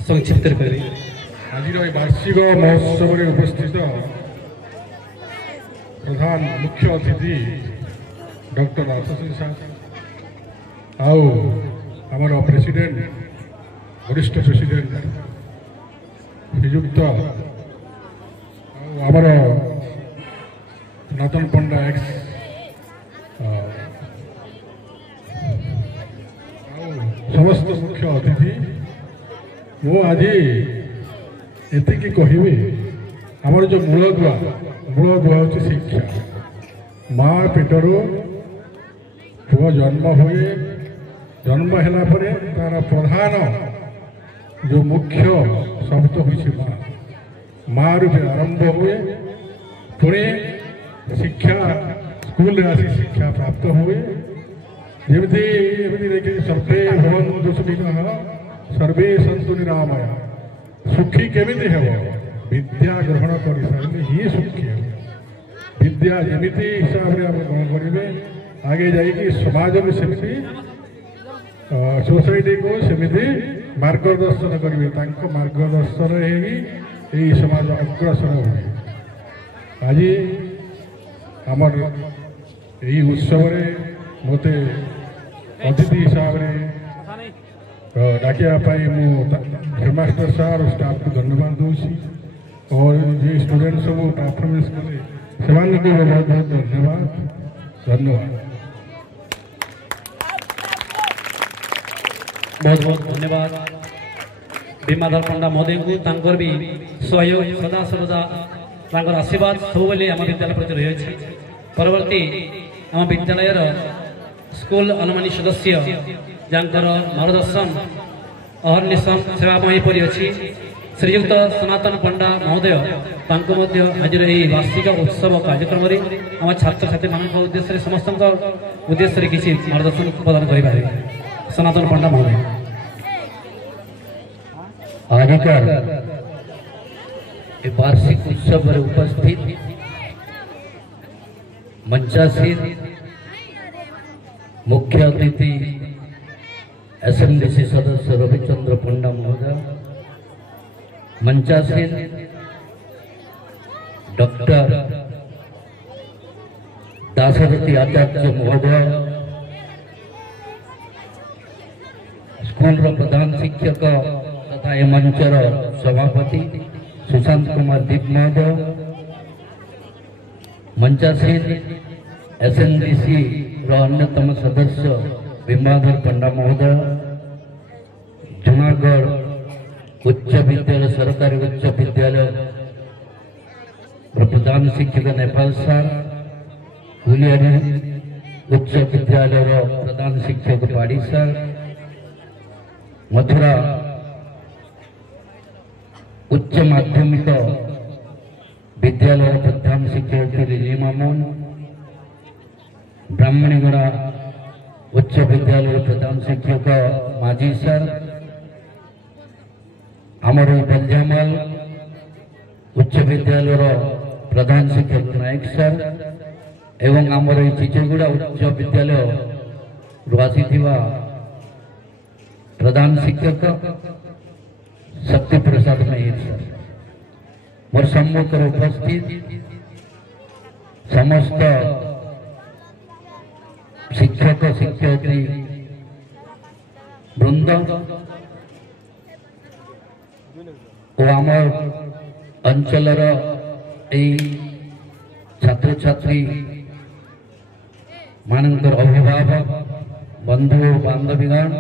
संक्षिप्त करें आज वार्षिक महोत्सव में उपस्थित प्रधान मुख्य अतिथि डॉक्टर आशीष साहब आउ आमर प्रेसिडेंट वरिष्ठ प्रेसिडेंट श्रीयुक्त आमर सनातन पंडा एक्स समस्त मुख्य अतिथि मु आज एति कहबी आमर जो मूलदुआ हूँ शिक्षा माँ पेटरू पुओ जन्म हुए जन्म है तार प्रधान जो मुख्य शब्द हो माँ रू आरंभ हुए पुणे शिक्षा स्कूल आसी शिक्षा प्राप्त हुए जमी देखिए सर्वे भवन्तु सुखिनः सर्वे सन्तु निरामया सुखी केमिति हेब विद्या ग्रहण कर सारे ही सुखी हे विद्या जमीती हिसाब से आप ग्रहण करेंगे आगे जाइए समाज में सेमती सोसाइटी को सेमती मार्गदर्शन करेंगे मार्गदर्शन ही समाज अग्रसर हुए आज आमर यही उत्सव मते अतिथि हिसाब से डाकियापाई हेडमास्टर सार और स्टाफ को धन्यवाद दूसरी और ये स्टूडेंट सब परफॉर्मेंस कले से बहुत बहुत धन्यवाद बहुत बहुत धन्यवाद भीमाधर पंडा महोदय को तांकर भी सहयोग सदा सर्वदा तांकर आशीर्वाद सब आम विद्यालय प्रति रही। परवर्ती आम विद्यालय स्कूल अलुमिनी सदस्य जहाँकर मार्गदर्शन अहर्निशम सेवामयी परी अच्छी श्रीयुक्त सनातन पंडा महोदय आज वार्षिक उत्सव कार्यक्रम आम छात्र छात्री मान उद्देश्य समस्त उद्देश्य किसी मार्गदर्शन प्रदान करें। सनातन पंडा महोदय आजकल वार्षिक उत्सव पर उपस्थित मंचासीन मुख्य अतिथि एसएमडीसी सदस्य रविचंद्र पंडा महोदय, मंचासीन डॉक्टर दासरथी आचार्य महोदय, स्कूल प्रधान शिक्षक तथा ए मंचर सभापति सुशांत कुमार दीप महोदय, मंचासीन एसएनडीसी अन्यतम सदस्य भीमाधर पंडा महोदय, जूनागढ़ उच्च विद्यालय सरकारी उच्च विद्यालय प्रधान शिक्षक नेपाल सर, गुलियारी उच्च विद्यालय प्रधान शिक्षक पाड़ी सर, मथुरा उच्च माध्यमिक विद्यालय प्रधान शिक्षक लीमा मोहन, ब्राह्मणीगुड़ा उच्च विद्यालय प्रधान शिक्षक माझी सर, आमर बंजामाल उच्च विद्यालय प्रधान शिक्षक नायक सर एवं आमर चिचगुड़ा उच्च विद्यालय आसी प्रधान शिक्षक शक्ति प्रसाद मेहर सर, मोर सम्मुख उपस्थित समस्त शिक्षक शिक्षयित्री वृंद और आम अंचलर छात्र छात्री मानकर अभिभावक बंधु बांधवीगण,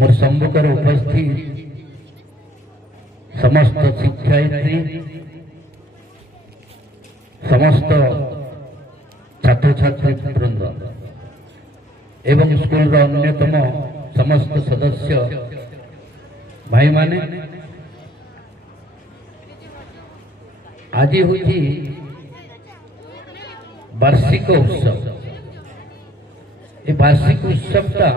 मोर सम्मुख उपस्थित समस्त शिक्षयित्री, समस्त छात्र छात्री वृंद एवं स्कूल अन्यतम समस्त सदस्य भाई माने, आज हूँ वार्षिक उत्सव। ये वार्षिक उत्सवटा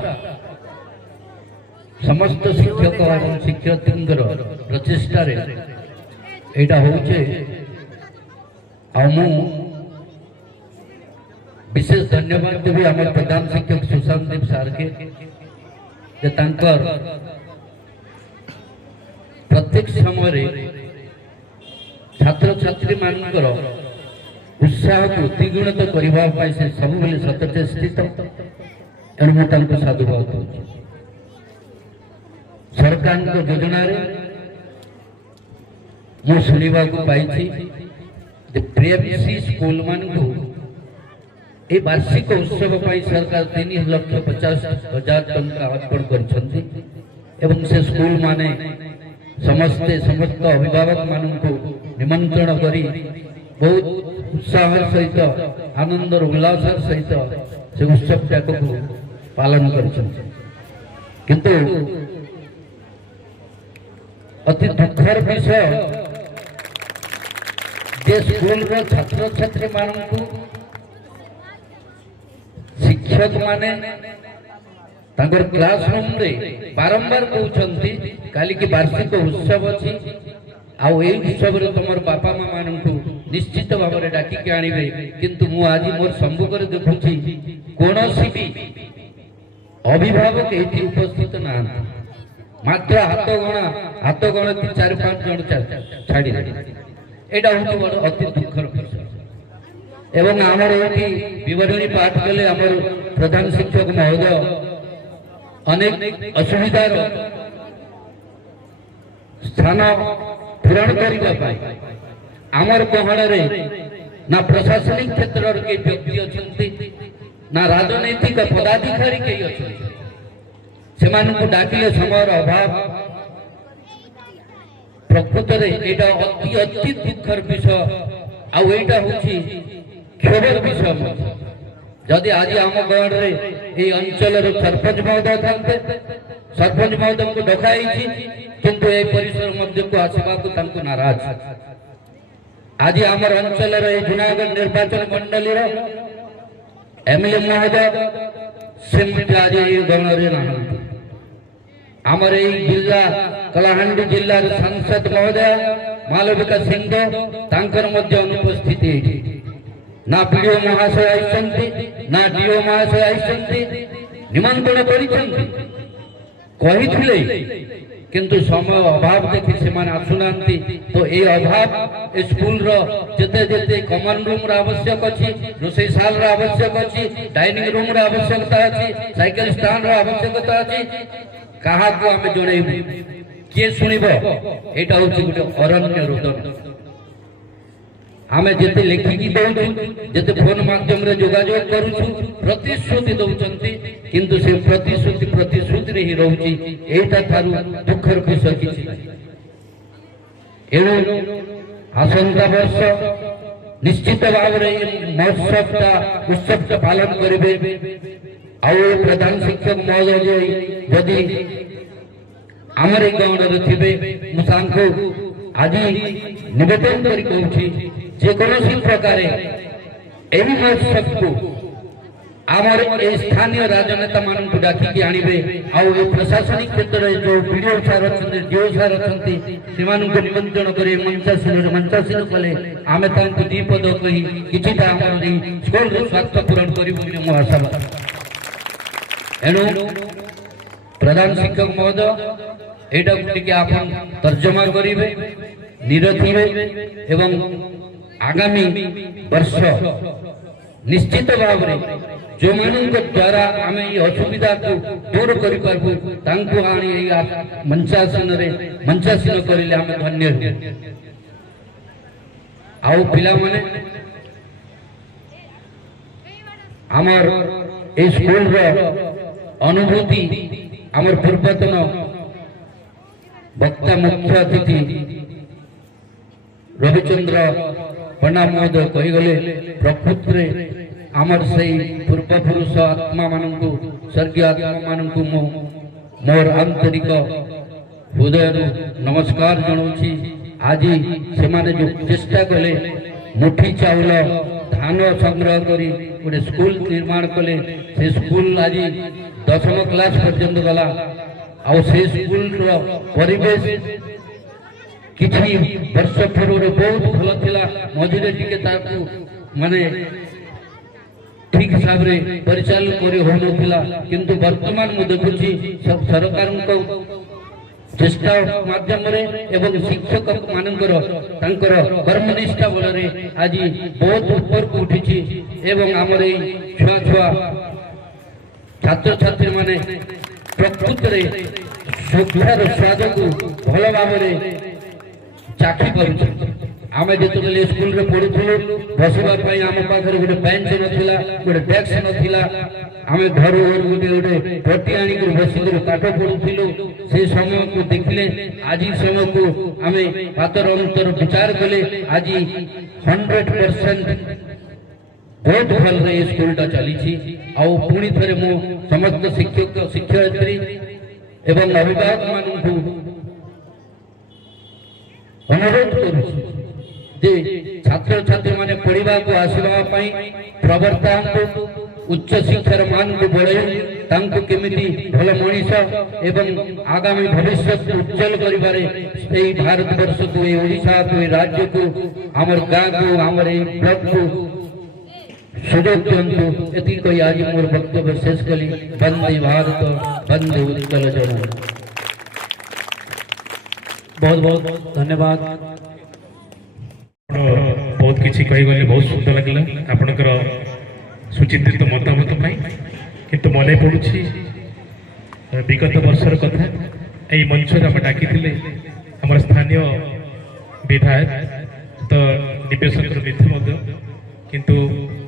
समस्त शिक्षक और शिक्षयित्री प्रचेषा यहाँ होचे। विशेष धन्यवाद देवी आम प्रधान शिक्षक सुशांत देव सार के प्रत्येक समय छात्र छात्री मानकर उत्साह को द्विगुणित करने से सब सतचेष्टित एणु मुझे साधुवाद दूँ। सरकार योजना मुझा पाई प्रेमसी स्कूल मान को ये वार्षिक उत्सव सरकार 3,50,000 टंका अर्पण कर से स्कूल माने समस्ते समस्त अभिभावक मान को निमंत्रण करी बहुत उत्साह सहित आनंद उल्लास सहित से उत्सव जाक को पालन कर किंतु अति दुखर विषय जे स्कूल छात्र छात्री मान को शिक्षक माने क्लासरूम रे बारंबार कहते काली की वार्षिक उत्सव अच्छी उत्सव तुम बापा माँ मान निश्चित भाव में डाकिक आनबे किंतु मु आज मोर सम्मुखें देखुची कौन भी अभिभावक ये उपस्थित ना मात्र हाथ गण 4-5 जन छाड़ी यहाँ हूँ बड़ अति दुखर विषय एवं आमर ये विवरणी पाठ कले आमर प्रधान शिक्षक महोदय अनेक असुविधार स्थान पूरण करने आमर गहण ना प्रशासनिक क्षेत्र के व्यक्ति अच्छा ना राजनैतिक पदाधिकारी कई अच्छा ସେମାନଙ୍କୁ ଡାକିଲେ ସମୟର ଅଭାବ। ପ୍ରକୃତରେ ଏଇଟା ଅତି ଅତି ଦୁଃଖର ବିଷୟ, ଆଉ ଏଇଟା ହଉଛି କ୍ଷୋଭର ବିଷୟ ମଧ୍ୟ। ଯଦି ଆଜି ଆମ ଗାଁରେ এই ଅଞ୍ଚଳର ସରପଞ୍ଚ ମହୋଦୟ ଥାନ୍ତେ, ସରପଞ୍ଚ ମହୋଦୟଙ୍କୁ ଡକାଯାଇଛି, କିନ୍ତୁ এই ପରିସର ମଧ୍ୟକୁ ଆସିବାକୁ ତାଙ୍କୁ ନାରାଜ। ଆଜି ଆମର ଅଞ୍ଚଳର এই ଜୁନାଗଡ଼ ନିର୍ବାଚନ ମଣ୍ଡଳୀର ଏମଏଲଏ ମହୋଦୟ ସେମିତି ଆଜି এই ଗଣରେ ନାହାନ୍ତି। ଆମର এই ଜିଲ୍ଲା କଳାହାଣ୍ଡି ଜିଲ୍ଲାର ସାଂସଦ ମହୋଦୟ ମାଲବିକା ସିଂହ ତାଙ୍କର ମଧ୍ୟ ଅନୁପସ୍ଥିତି ଏଇଠି। ନା ପିଡିଓ ମହାଶୟ ଆସିଛନ୍ତି, ନା ଡିଓ ମହାଶୟ ଆସିଛନ୍ତି, ନିମନ୍ତ୍ରଣ କରିଛନ୍ତି, କହିଥିଲେ, କିନ୍ତୁ ସମୟ ଅଭାବ ଦେଖି ସେମାନେ ଆସୁନାହାନ୍ତି। ତ এই ଅଭାବ ଏ ସ୍କୁଲର ଯେତେ ଯେତେ କମନ ରୁମ୍ର ଆବଶ୍ୟକ ଅଛି, ରୋଷେଇଶାଳର ଆବଶ୍ୟକ ଅଛି, ଡାଇନିଂ ରୁମ୍ର ଆବଶ୍ୟକତା ଅଛି, ସାଇକେଲ ଷ୍ଟାଣ୍ଡର ଆବଶ୍ୟକତା ଅଛି, କାହାକୁ ଆମେ ଜଣେଇବୁ, କିଏ ଶୁଣିବ? ଏଇଟା ହଉଛି ଗୋଟେ ଅରଣ୍ୟ ରୋଦନ। ଆମେ ଯେତେ ଲେଖିକି ଦଉଛୁ, ଯେତେ ଫୋନ ମାଧ୍ୟମରେ ଯୋଗାଯୋଗ କରୁଛୁ, ପ୍ରତିଶ୍ରୁତି ଦଉଛନ୍ତି, କିନ୍ତୁ ସେ ପ୍ରତିଶ୍ରୁତିରେ ହିଁ ରହୁଛି। ଏଇଟା ଠାରୁ ଦୁଃଖର ବିଷୟ କିଛି ନାହିଁ। ଏଣୁ ଆସନ୍ତା ବର୍ଷ ନିଶ୍ଚିତ ଭାବରେ ଉତ୍ସବଟା ପାଳନ କରିବେ। ଆଉ ପ୍ରଧାନ ଶିକ୍ଷକ ମହୋଦୟ ଯଦି ଆମର এই ଗାଁରେ ଥିବେ, ମୁଁ ତାଙ୍କୁ ଆଜି ନିବେଦନ କରି କହୁଛି, ଯେକୌଣସି ପ୍ରକାରେ ଏହି ମହୋତ୍ସବକୁ ଆମର এই ସ୍ଥାନୀୟ ରାଜନେତା ମାନଙ୍କୁ ଡାକିକି ଆଣିବେ। ଆଉ এই ପ୍ରଶାସନିକ କ୍ଷେତ୍ରରେ ଯୋଉ ବିଡିଓ ସାର୍ ଅଛନ୍ତି, ଡିଓ ସାର୍ ଅଛନ୍ତି, ସେମାନଙ୍କୁ ନିମନ୍ତ୍ରଣ କରି ମଞ୍ଚାସୀନ କଲେ ଆମେ ତାଙ୍କୁ ଦି ପଦ କହି କିଛିଟା ଆମର এই ସ୍କୁଲର ସ୍ୱାର୍ଥ ପୂରଣ କରିବୁ ବୋଲି ମୁଁ ଆଶାବାଦ। ଏଣୁ ପ୍ରଧାନ ଶିକ୍ଷକ ମହୋଦୟ ଏଇଟାକୁ ଟିକେ ଆପଣ ତର୍ଜମା କରିବେ, ନିରଖିବେ ଏବଂ ଆଗାମୀ ବର୍ଷ ନିଶ୍ଚିତ ଭାବରେ ଯେଉଁମାନଙ୍କ ଦ୍ୱାରା ଆମେ এই ଅସୁବିଧାକୁ ଦୂର କରିପାରିବୁ, ତାଙ୍କୁ ଆଣି এই ମଞ୍ଚାସୀନ କରିଲେ ଆମେ ଧନ୍ୟ ହେବୁ। ଆଉ ପିଲାମାନେ ଆମର এই ସ୍କୁଲର ଅନୁଭୂତି ଆମର ପୂର୍ବତନ ବକ୍ତା ମୁଖ୍ୟ ଅତିଥି ରବିଚନ୍ଦ୍ର ପଣ୍ଡା ମହୋଦୟ କହିଗଲେ, ପ୍ରକୃତରେ ଆମର ସେଇ ପୂର୍ବପୁରୁଷ ଆତ୍ମାମାନଙ୍କୁ, ସ୍ୱର୍ଗୀୟ ଆତ୍ମାମାନଙ୍କୁ ମୁଁ ମୋର ଆନ୍ତରିକ ହୃଦୟରୁ ନମସ୍କାର ଜଣାଉଛି। ଆଜି ସେମାନେ ଯେଉଁ ଚେଷ୍ଟା କଲେ, ମୁଠି ଚାଉଳ ଧାନ ସଂଗ୍ରହ କରି ଗୋଟେ ସ୍କୁଲ ନିର୍ମାଣ କଲେ, ସେ ସ୍କୁଲ ଆଜି 10ମ କ୍ଲାସ ପର୍ଯ୍ୟନ୍ତ ଗଲା। ଆଉ ସେ ସ୍କୁଲର ପରିବେଶ କିଛି ବର୍ଷ ପୂର୍ବରୁ ବହୁତ ଭଲ ଥିଲା, ମଝିରେ ଟିକେ ତାକୁ ମାନେ ଠିକ ହିସାବରେ ପରିଚାଳନା କରି ହେଉନଥିଲା, କିନ୍ତୁ ବର୍ତ୍ତମାନ ମୁଁ ଦେଖୁଛି ସରକାରଙ୍କ ଚେଷ୍ଟା ମାଧ୍ୟମରେ ଏବଂ ଶିକ୍ଷକ ମାନଙ୍କର ତାଙ୍କର କର୍ମନିଷ୍ଠା ବଳରେ ଆଜି ବହୁତ ଉପରକୁ ଉଠିଛି। ଏବଂ ଆମର এই ଛୁଆ ଛାତ୍ରଛାତ୍ରୀ ମାନେ ପ୍ରକୃତରେ ଶିକ୍ଷାର ସ୍ୱାଦକୁ ଭଲ ଭାବରେ ଚାଖି ପାରୁଛନ୍ତି। ଆମେ ଯେତେବେଳେ ସ୍କୁଲରେ ପଢୁଥିଲୁ, ବସିବା ପାଇଁ ଆମ ପାଖରେ ଗୋଟେ ବେଞ୍ଚ ନଥିଲା, ଗୋଟେ ଡେସ୍କ ନଥିଲା, ଆମେ ଘରୁ ଗୋଟେ ପଟି ଆଣିକି ବସିକରି ପାଠ ପଢୁଥିଲୁ। সেই সময়କୁ ଦେଖିଲେ ଆଜି ସମୟକୁ ଆମେ ପାତର ଅନ୍ତର ବିଚାର କଲେ ଆଜି 100% ବହୁତ ଭଲରେ এই ସ୍କୁଲଟା ଚାଲିଛି। ଆଉ ପୁଣି ଥରେ ମୁଁ ସମସ୍ତ ଶିକ୍ଷକ ଶିକ୍ଷୟିତ୍ରୀ ଏବଂ ଅଭିଭାବକ ମାନଙ୍କୁ ଅନୁରୋଧ କରୁଛି ଯେ ଛାତ୍ରଛାତ୍ରୀ ମାନେ ପଢିବାକୁ ଆସିବା ପାଇଁ ପ୍ରବର୍ତ୍ତାନ୍ତୁ, ଉଚ୍ଚ ଶିକ୍ଷାର ମାନକୁ ବଢାଇ ତାଙ୍କୁ କେମିତି ଭଲ ମଣିଷ ଏବଂ ଆଗାମୀ ଭବିଷ୍ୟତକୁ ଉଜ୍ଜଳ କରିବାରେ এই ଭାରତବର୍ଷକୁ, এই ଓଡ଼ିଶାକୁ, এই ରାଜ୍ୟକୁ, ଆମର ଗାଁକୁ, ଆମର এই ବ୍ଲକକୁ ସୁଯୋଗ ଦିଅନ୍ତୁ। ଏତିକି କହି ଆଜି ମୋର ବକ୍ତବ୍ୟ ଶେଷ କଲି। ବନ୍ଦେ ଭାରତ, ବନ୍ଦେ ଉତ୍କଳ ଜନନୀ। बहुत बहुत धन्यवाद। ବହୁତ କିଛି କହିଗଲେ, ବହୁତ ସୁନ୍ଦର ଲାଗିଲା ଆପଣଙ୍କର ସୁଚିନ୍ତିତ ମତାମତ ପାଇଁ। କିନ୍ତୁ ମନେ ପଡୁଛି ବିଗତ ବର୍ଷର କଥା, এই ମଞ୍ଚରେ ଆମେ ଡାକିଥିଲେ ଆମର ସ୍ଥାନୀୟ ବିଧାୟକ ତ ଦିବ୍ୟଶଙ୍କର ମିତ୍ର ମଧ୍ୟ, କିନ୍ତୁ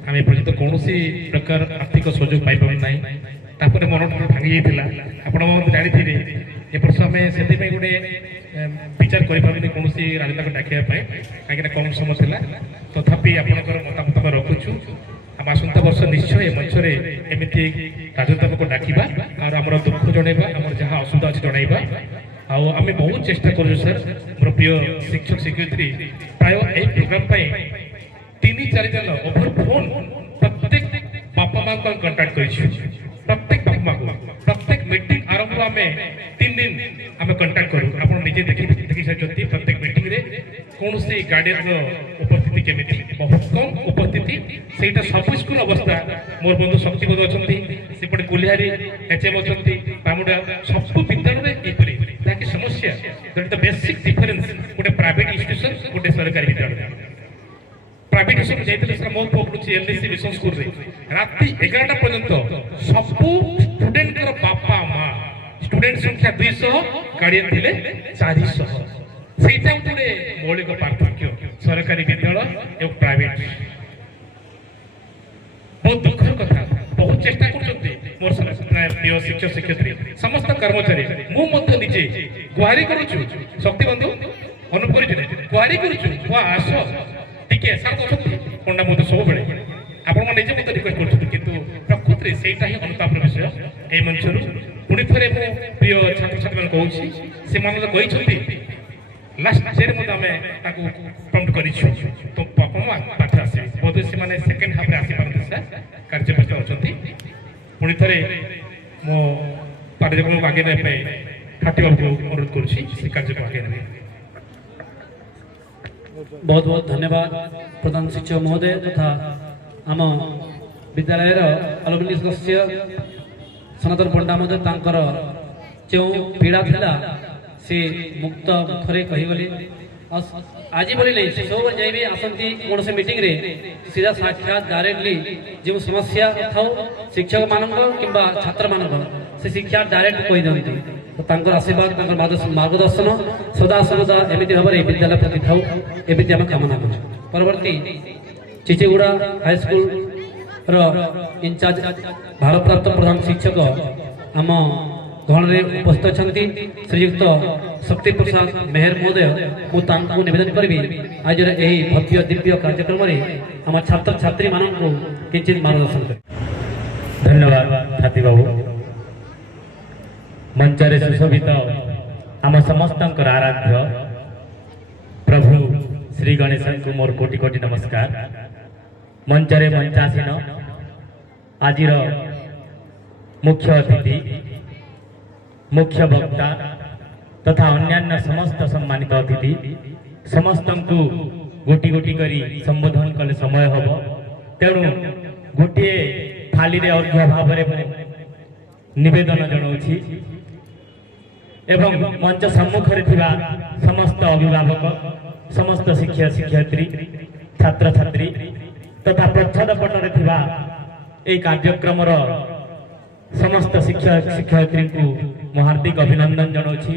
ଆମେ ଏପର୍ଯ୍ୟନ୍ତ କୌଣସି ପ୍ରକାର ଆର୍ଥିକ ସୁଯୋଗ ପାଇପାରୁ ନାହିଁ। ତ ତାପରେ ମନ ଭାଙ୍ଗି ଯାଇଥିଲା। ଆପଣ ଜାଣିଥିବେ ଏ ବର୍ଷ ଆମେ ସେଥିପାଇଁ ଗୋଟେ ବିଚାର କରିପାରୁନି କୌଣସି ରାଜନେତାକୁ ଡାକିବା ପାଇଁ, କାହିଁକିନା କମ୍ ସମୟ ଥିଲା। ତଥାପି ଆପଣଙ୍କର ମତାମତ ଆମେ ରଖୁଛୁ। ଆମ ଆସନ୍ତା ବର୍ଷ ନିଶ୍ଚୟ ଏ ମଞ୍ଚରେ ଏମିତି ରାଜନେତାଙ୍କୁ ଡାକିବା ଆଉ ଆମର ଦୁଃଖ ଜଣାଇବା, ଆମର ଯାହା ଅସୁବିଧା ଅଛି ଜଣାଇବା। ଆଉ ଆମେ ବହୁତ ଚେଷ୍ଟା କରୁଛୁ ସାର୍, ମୋର ପ୍ରିୟ ଶିକ୍ଷକ ଶିକ୍ଷୟିତ୍ରୀ ପ୍ରାୟ ଏହି ପ୍ରୋଗ୍ରାମ ପାଇଁ 3-4 ଜଣ ଓଭର ଫୋନ୍ ପ୍ରତ୍ୟେକ ବାପା ମାଆଙ୍କୁ ଆମେ କଣ୍ଟାକ୍ଟ କରିଛୁ। ପ୍ରତ୍ୟେକ ବାପା ମାଆଙ୍କୁ ପ୍ରତ୍ୟେକ ମିଟିଂ ଆରମ୍ଭ ଆମେ 3 ଦିନ ଆମେ କଣ୍ଟାକ୍ଟ କରୁ। ଆପଣ ନିଜେ ଦେଖି ସାରିଛନ୍ତି ପ୍ରତ୍ୟେକ ମିଟିଂରେ କୌଣସି ଗାର୍ଡିଆନର ଉପସ୍ଥିତି କେମିତି, ବହୁତ କମ୍ ଉପସ୍ଥିତି। ସେଇଟା ସବୁ ସ୍କୁଲ ଅବସ୍ଥା। ମୋର ବନ୍ଧୁ ଶକ୍ତିବୋଧ ଅଛନ୍ତି, ସେପଟେ କୁଲିହାରି HM ଅଛନ୍ତି, ପାମୁଡା, ସବୁ ବିଦ୍ୟାଳୟରେ ଏପରି ତାକି ସମସ୍ୟା। ଦ ବେସିକ୍ ଡିଫରେନ୍ସ ଗୋଟେ ପ୍ରାଇଭେଟ ଇନଷ୍ଟିଟ୍ୟୁସନ ଗୋଟେ ସରକାରୀ ବିଦ୍ୟାଳୟ। ପ୍ରାଇଭେଟ ସ୍କୁଲ ଯାଇଥିଲେ ସାର୍, ମୋ ପୁଅ ପଢୁଛି LDC ମିଶନ ସ୍କୁଲରେ, ରାତି 11ଟା ପର୍ଯ୍ୟନ୍ତ ସବୁ ଷ୍ଟୁଡେଣ୍ଟଙ୍କର ବାପା ମା, ଷ୍ଟୁଡେଣ୍ଟ ସଂଖ୍ୟା 200, ଗାର୍ଡିଆନ ଥିଲେ 400। ସେଇଟା ଗୋଟେ ମୌଳିକ ପାର୍ଥକ୍ୟ ସରକାରୀ ବିଦ୍ୟାଳୟ ଏବଂ ପ୍ରାଇଭେଟ। ବହୁତ ଦୁଃଖର କଥା। ବହୁତ ଚେଷ୍ଟା କରୁଛନ୍ତି ମୋର ପ୍ରିୟ ଶିକ୍ଷକ ଶିକ୍ଷୟିତ୍ରୀ, ସମସ୍ତ କର୍ମଚାରୀ, ମୁଁ ମଧ୍ୟ ନିଜେ ଗୁହାରି କରୁଛୁ। ଶକ୍ତି ବନ୍ଧୁ ଅନୁଭବ କରିଥିଲେ, ଗୁହାରି କରୁଛୁ, ଆସ ଟିକେ ସାର୍ ଅଛନ୍ତି ପଣ୍ଡା ମଧ୍ୟ ସବୁବେଳେ ଆପଣମାନେ ନିଜେ ମଧ୍ୟ ରିକ୍ୱେଷ୍ଟ କରୁଛନ୍ତି। କିନ୍ତୁ ପ୍ରକୃତିରେ ସେଇଟା ହିଁ ଅନୁତାପର ବିଷୟ। ଏଇ ମଞ୍ଚରୁ ପୁଣି ଥରେ ମୁଁ ପ୍ରିୟ ଛାତ୍ରଛାତ୍ରୀମାନେ କହୁଛି, ସେମାନେ କହିଛନ୍ତି ଲାଷ୍ଟ ଇୟର୍ରେ ମଧ୍ୟ ଆମେ ତାକୁ ପ୍ରମ୍ପ୍ଟ କରିଛୁ, ତ ବାପା ମା ପାଠ ଆସିବେ। ବୋଧହୁଏ ସେମାନେ ସେକେଣ୍ଡ ହାଫ୍ରେ ଆସିପାରନ୍ତି ସାର୍, କାର୍ଯ୍ୟ ବ୍ୟସ୍ତ ଅଛନ୍ତି। ପୁଣି ଥରେ ମୋ କାର୍ଯ୍ୟକ୍ରମକୁ ଆଗେଇ ନେବା ପାଇଁ ହାଟିବାବୁଙ୍କୁ ଅନୁରୋଧ କରୁଛି, ସେ କାର୍ଯ୍ୟକୁ ଆଗେଇ ନେବେ। बहुत बहुत धन्यवाद प्रधान शिक्षक महोदय तथा आम विद्यालय अलुमिनी सदस्य सनातन पंडा महोदय तांकर जो पीड़ा थिला से मुक्त मुखरे कहीगले। आज बोली नहीं से सब जाइबे आसंती कौन से मीटिंग रे सीधा साक्षात डायरेक्टली जो समस्या था शिक्षक मानक किंबा छात्र मानक से शिक्षा डायरेक्ट कही दिखती। तो तांकर आशीर्वाद तांकर मार्गदर्शन सदा सर्वदा एमती भाव में विद्यालय प्रति थाउ एमती आम कामना कर। परवर्ती चिचेगुड़ा हाईस्कूल इंचार्ज भारप्राप्त प्रधान शिक्षक आम गहन में उपस्थित अच्छा श्रीयुक्त शक्ति प्रसाद मेहर महोदय मुझे निवेदन करी आज यही भव्य दिव्य कार्यक्रम में आम छात्र छात्री मानक किंचित मार्गदर्शन कर। धन्यवाद छाती बाबू। मंचरे सुशोभित आम समस्त आराध्य प्रभु श्री गणेश को मोर कोटि कोटि नमस्कार। मंचरे मंचासीन आज मुख्य अतिथि मुख्य वक्ता तथा अन्यान्य समस्त सम्मानित अतिथि समस्त को गोटी गोटी करी संबोधन कले समय हम, तेणु गोटे थाली रे अर्घ्य भाव में निवेदन जनाऊँगी एवं मंच सम्मुखरे थिबा समस्त अभिभावक समस्त शिक्षक शिक्षयित्री छात्र छात्री तथा प्रच्छद पटरे थिबा ए कार्यक्रम समस्त शिक्षक शिक्षयित्री को मो हार्दिक अभिनंदन जनाऊँगी,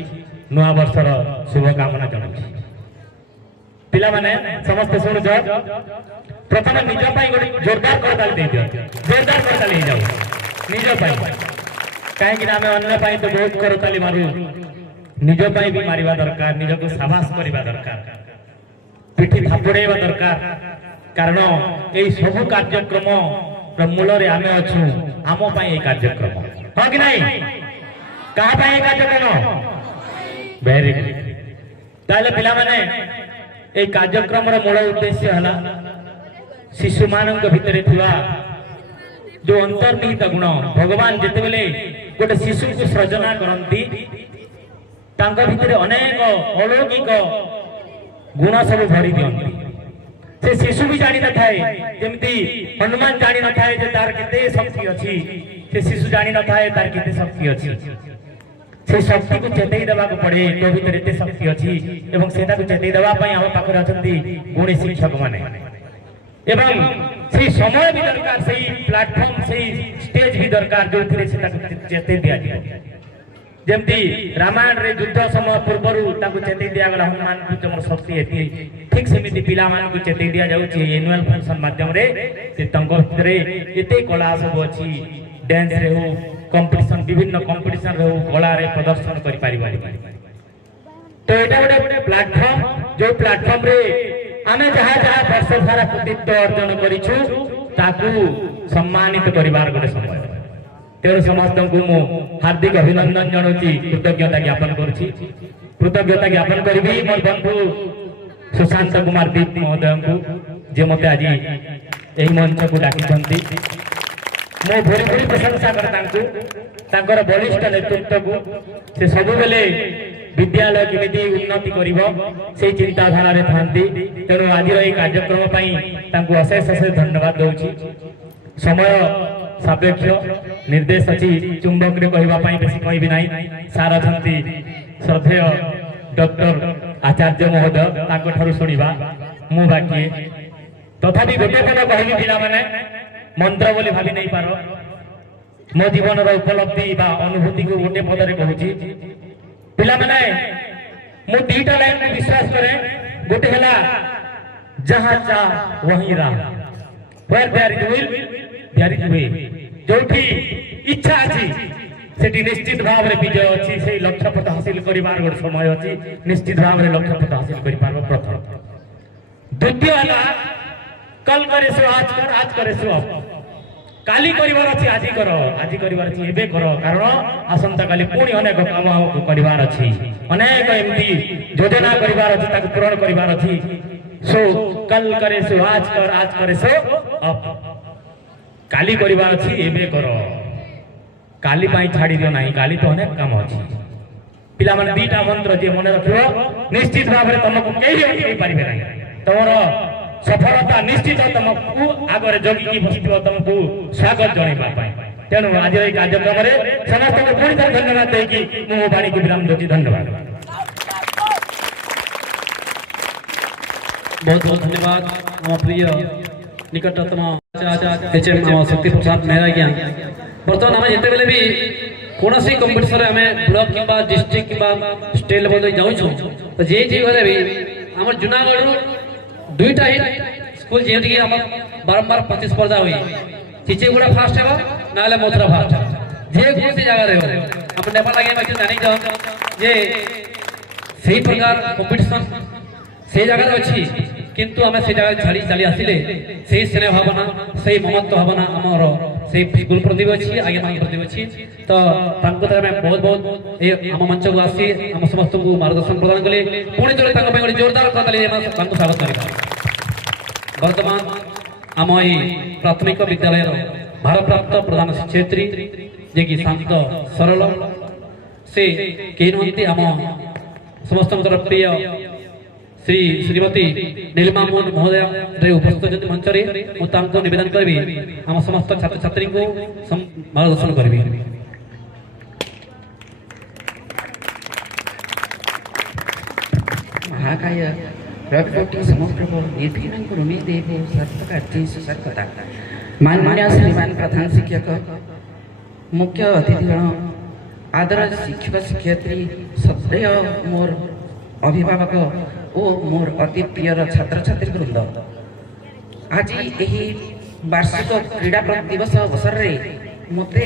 नुआ वर्षर शुभकामना जनाऊँगी। पिला माने समस्त शुणुच, प्रथम निज पाई गोटे जोरदार करताली दे दियो, जोरदार करताली जाओ निज पाई, कहीं आम अन्य तो बहुत करताली मारू, निज पाई भी मारिबा दरकार, निज को साबास करिबा दरकार, पिठी थापड़ेबा दरकार। कारण यही सब कार्यक्रम मूल आम अच्छु आम पाई कार्यक्रम हाँ कि नहीं, कहा पाई कार्यक्रम वेरी गुड। ताले पिला माने ए कार्यक्रम मूल उद्देश्य है शिशु मान भितर थिबा जो अंतर्निहित गुण भगवान जितेबले गोटे शिशु को सृजना करती भितर अनेक अलौकिक गुण सब भरी दिखती। से शिशु भी जानी न थाए जमती हनुमान जानी न थाए जे तार केते शक्ति अछि, से शिशु जानी न थाए तार केते शक्ति अछि। से शक्ति को चेतई देवा को पड़े तो भीतर एते शक्ति अछि एवं सेटा को चेतई देवा पई हम पाखरे अछंती गुणी शिक्षक माने एवं से समय भी दरकार, से प्लेटफॉर्म से स्टेज भी दरकार जो थिरे सेटा को चेतई दिया जाय। जमती रामायण रे युद्ध समय पूर्वरु ताको चेतई दिया गला हनुमान को तमर शक्ति एति, ठीक सेमिति पिला मान को चेतई दिया जाउची एनुअल फंक्शन माध्यम रे से तंग भितरे एते कला सब अछि, डांस रे हो कंपटीशन विभिन्न कंपटीशन रे कला रे प्रदर्शन करि पारिबो तो एटा गोटे प्लेटफॉर्म जो प्लेटफॉर्म रे आमे जहा जहा वर्ष सारा कृतित्व अर्जन करिछु ताकू सम्मानित करिवार गोटे समय तेरे समस्त को मु हार्दिक अभिनंदन जनाउछि कृतज्ञता ज्ञापन करूछि कृतज्ञता ज्ञापन करबी मोर बंधु सुशांत कुमार दीप महोदय को जे मते आज एही मंच को डाकी छंती मो भरी भरी प्रशंसा कर बलिष्ठ नेतृत्व को से सब बेले विद्यालय केमिति उन्नति करिवो से चिंताधारा रे थांती तेणु आज ये कार्यक्रम पई अशेष अशेष धन्यवाद दउछि समय सापेक्ष निर्देश अच्छी चुंबक रे कहवा पई बेसी कहबी नाही सार अछंती श्रद्धेय डॉक्टर आचार्य महोदय ताको ठारू सुनिबा मु बाकी तथापि गोटे पद कहली पिला माने मंत्र बोली भाबी नहीं पारो मो जीवन रो उपलब्धि बा अनुभूति को गोटे पद रे कहूची पिला माने मु दीटा लाइन में विश्वास करे गोटे हला जहां जा वहीं राह where there is will there is way जोठी इच्छा अछि सेठी निश्चित भाव रे विजय अछि से लक्ष्य पथ हासिल करिवार गोटे समय अछि निश्चित भाव रे लक्ष्य पथ हासिल करि पारबो प्रथम द्वितीय हला कल करे सो आज करे सो अब काली करिवार अछि आज करिवार अछि एबे करो कारण आसंता काली पुणी अनेक काम करिवार अछि अनेक एमती योजना करिवार अछि ताक पूर्ण करिवार अछि सो कल करे सो आज करे सो अब काली करिवार अछि एबे करो काली पाई छाड़ी दियो नाही काली तो अनेक काम अछि पिला मन दीटा मंत्र जे मने रखियो निश्चित भाव रे तुमको केही अटकी पारिबे नाही तोरो सफलता निश्चित तुमको आगे जगी की बसथिबो तुमको स्वागत जणैबा पाई तेणु आज ए कार्यक्रम रे समस्त को पुणी थर धन्यवाद दे कि मो वाणी को विराम दोची धन्यवाद बहुत बहुत धन्यवाद हम प्रिय निकटतम एचएम हम शक्ति प्रसाद मेहरा ज्ञा बर्तमान आम जिते बेले भी कौन सी कंपिटिशन रे हमें ब्लॉक किबा डिस्ट्रिक्ट किबा स्टेट लेवल जाऊँ तो जे घरे भी आम जूनागढ़ दुईटा ही स्कूल जेमती कि बारंबार प्रतिस्पर्धा हुई चिचेगुड़ा फास्ट है ना मथुरा फास्ट जे कौन सी जगह रहे आप नेपाल आगे जानी जे सही प्रकार कंपिटिशन से जगह अच्छी किंतु आम से जगह छाड़ी चली आसिले से स्नेह भावना से ममत्व भावना आमर से स्कूल प्रति अच्छी आगे मान प्रति अच्छी तो बहुत बहुत ये आम मंच को आसी आम समस्त को मार्गदर्शन प्रदान कले पुणी थोड़े जोरदार स्वागत कर वर्तमान आम ये प्राथमिक विद्यालय भारप्राप्त प्रधान शिक्षयित्री जे कि शांत सरल से कही नुहति आम समस्त प्रिय श्री श्रीमती नीलिमा मोहन महोदय रे उपस्थित मंच रे मुझे निवेदन करी आम समस्त छात्र छात्री को मार्गदर्शन करी महाकाय रविकोटि समग्र निर्विघ्न कुरुमे देवो सर्वकार्ये सुसर्गता माननीय श्रीमान प्रधान शिक्षक मुख्य अतिथिगण आदर शिक्षक शिक्षयित्री सदैव मोर अभिभावक ओ मोर अति प्रियर छात्र छात्री वृंद आज यही वार्षिक क्रीड़ा दिवस अवसर में मत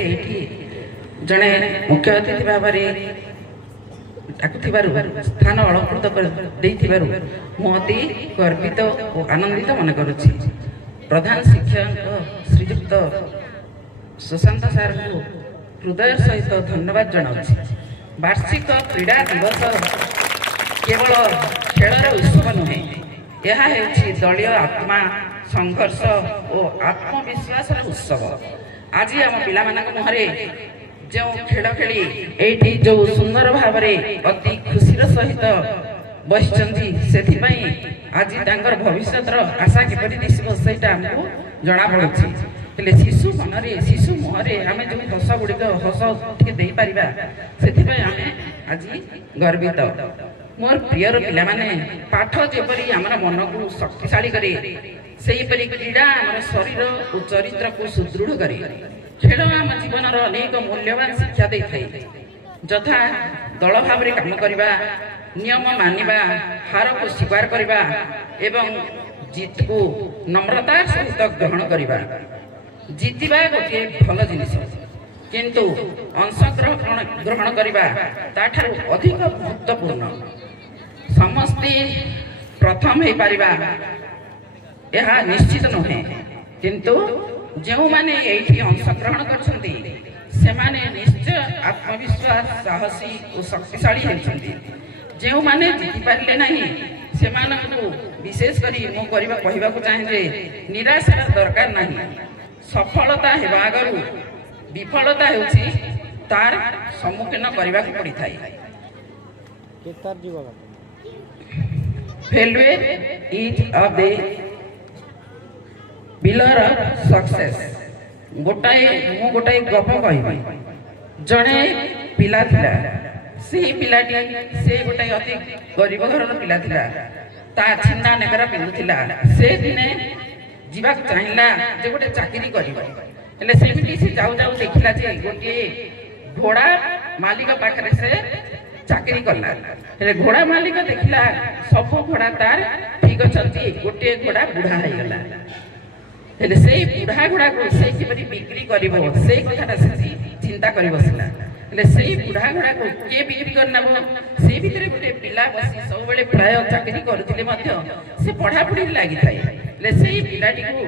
जड़े मुख्य अतिथि भाव में स्थान अलंकृत कर मु अति गर्वित और आनंदित मन करुच्ची प्रधान शिक्षक श्रीजुक्त सुशांत सार को हृदय सहित धन्यवाद जनाऊँ वार्षिक क्रीड़ा दिवस केवल खेलर उत्सव नुहे यह दलीय आत्मा संघर्ष और आत्मविश्वास उत्सव आज आम पिला मुहरे जो खेल खेली ये जो सुंदर भाव अति खुशीर सहित बसी आज भविष्य आशा किपरि दिशो से जना पड़ुछि शिशु मन शिशु मुहरे आम जो हस गुड़िक हस टे पार से आज गर्वित मोर प्रियर पिला माने पाठ जेपरी आमर मन को शक्तिशाली करे सेहीपरि क्रीड़ा आमर शरीर और चरित्र को सुदृढ़ करे खेल आम जीवन अनेक मूल्यवान शिक्षा दे थाए यथा दल भाव में काम करवा नियम मानिबा हार को स्वीकार करवा एवं जीत को नम्रता सहित ग्रहण करवा जीतवा गोटे भल जिनिस କିନ୍ତୁ ଅଂଶଗ୍ରହଣ କରିବା ତାଠାରୁ ଅଧିକ ଗୁରୁତ୍ୱପୂର୍ଣ୍ଣ। ସମସ୍ତେ ପ୍ରଥମ ହେଇପାରିବା ଏହା ନିଶ୍ଚିତ ନୁହେଁ, କିନ୍ତୁ ଯେଉଁମାନେ ଏଇଠି ଅଂଶଗ୍ରହଣ କରିଛନ୍ତି ସେମାନେ ନିଶ୍ଚୟ ଆତ୍ମବିଶ୍ୱାସ, ସାହସୀ ଓ ଶକ୍ତିଶାଳୀ ହେଉଛନ୍ତି। ଯେଉଁମାନେ ଜିତିପାରିଲେ ନାହିଁ ସେମାନଙ୍କୁ ବିଶେଷ କରି ମୁଁ କହିବାକୁ ଚାହେଁ ଯେ ନିରାଶ ହେବା ଦରକାର ନାହିଁ। ସଫଳତା ହେବା ଆଗରୁ ବିଫଳତା ହେଉଛି ତାର ସମ୍ମୁଖୀନ କରିବାକୁ ପଡ଼ିଥାଏ। Failure ease of the pillar of success. ମୁଁ ଗୋଟାଏ ଗପ କହିବି। ଜଣେ ପିଲା ଥିଲା, ସେହି ପିଲାଟି ସେ ଗୋଟାଏ ଅତି ଗରିବ ଘରର ପିଲା ଥିଲା। ତା ଛିଣ୍ଡା ନେଗରା ପିନ୍ଧୁଥିଲା। ସେ ଦିନେ ଯିବାକୁ ଚାହିଁଲା ଯେ ଗୋଟେ ଚାକିରି କରିବ, ହେଲେ ସେମିତି ସେ ଯାଉ ଯାଉ ଦେଖିଲା ଯେ ଗୋଟିଏ ଘୋଡ଼ା ମାଲିକ ପାଖରେ ସେ ଚାକିରି କଲା। ହେଲେ ଘୋଡ଼ା ମାଲିକ ଦେଖିଲା ସବୁ ଘୋଡ଼ା ତାର ଠିକ ଅଛନ୍ତି, ଗୋଟିଏ ଘୋଡ଼ା ବୁଢ଼ା ହେଇଗଲା। ହେଲେ ସେଇ ବୁଢ଼ା ଘୋଡ଼ାକୁ ସେ କିପରି ବିକ୍ରି କରିବ ସେଇ କଥାଟା ସେ ଚିନ୍ତା କରି ବସିଲା। ହେଲେ ସେଇ ବୁଢ଼ା ଘୋଡ଼ାକୁ କିଏ ବିକ୍ରି କରିନେବ? ସେଇ ଭିତରେ ଗୋଟେ ପିଲା ବସି ସବୁବେଳେ ପ୍ରାୟ ଚାକିରି କରୁଥିଲେ ମଧ୍ୟ ସେ ପଢ଼ାପଢ଼ିରେ ଲାଗିଥାଏ। ହେଲେ ସେଇ ପିଲାଟିକୁ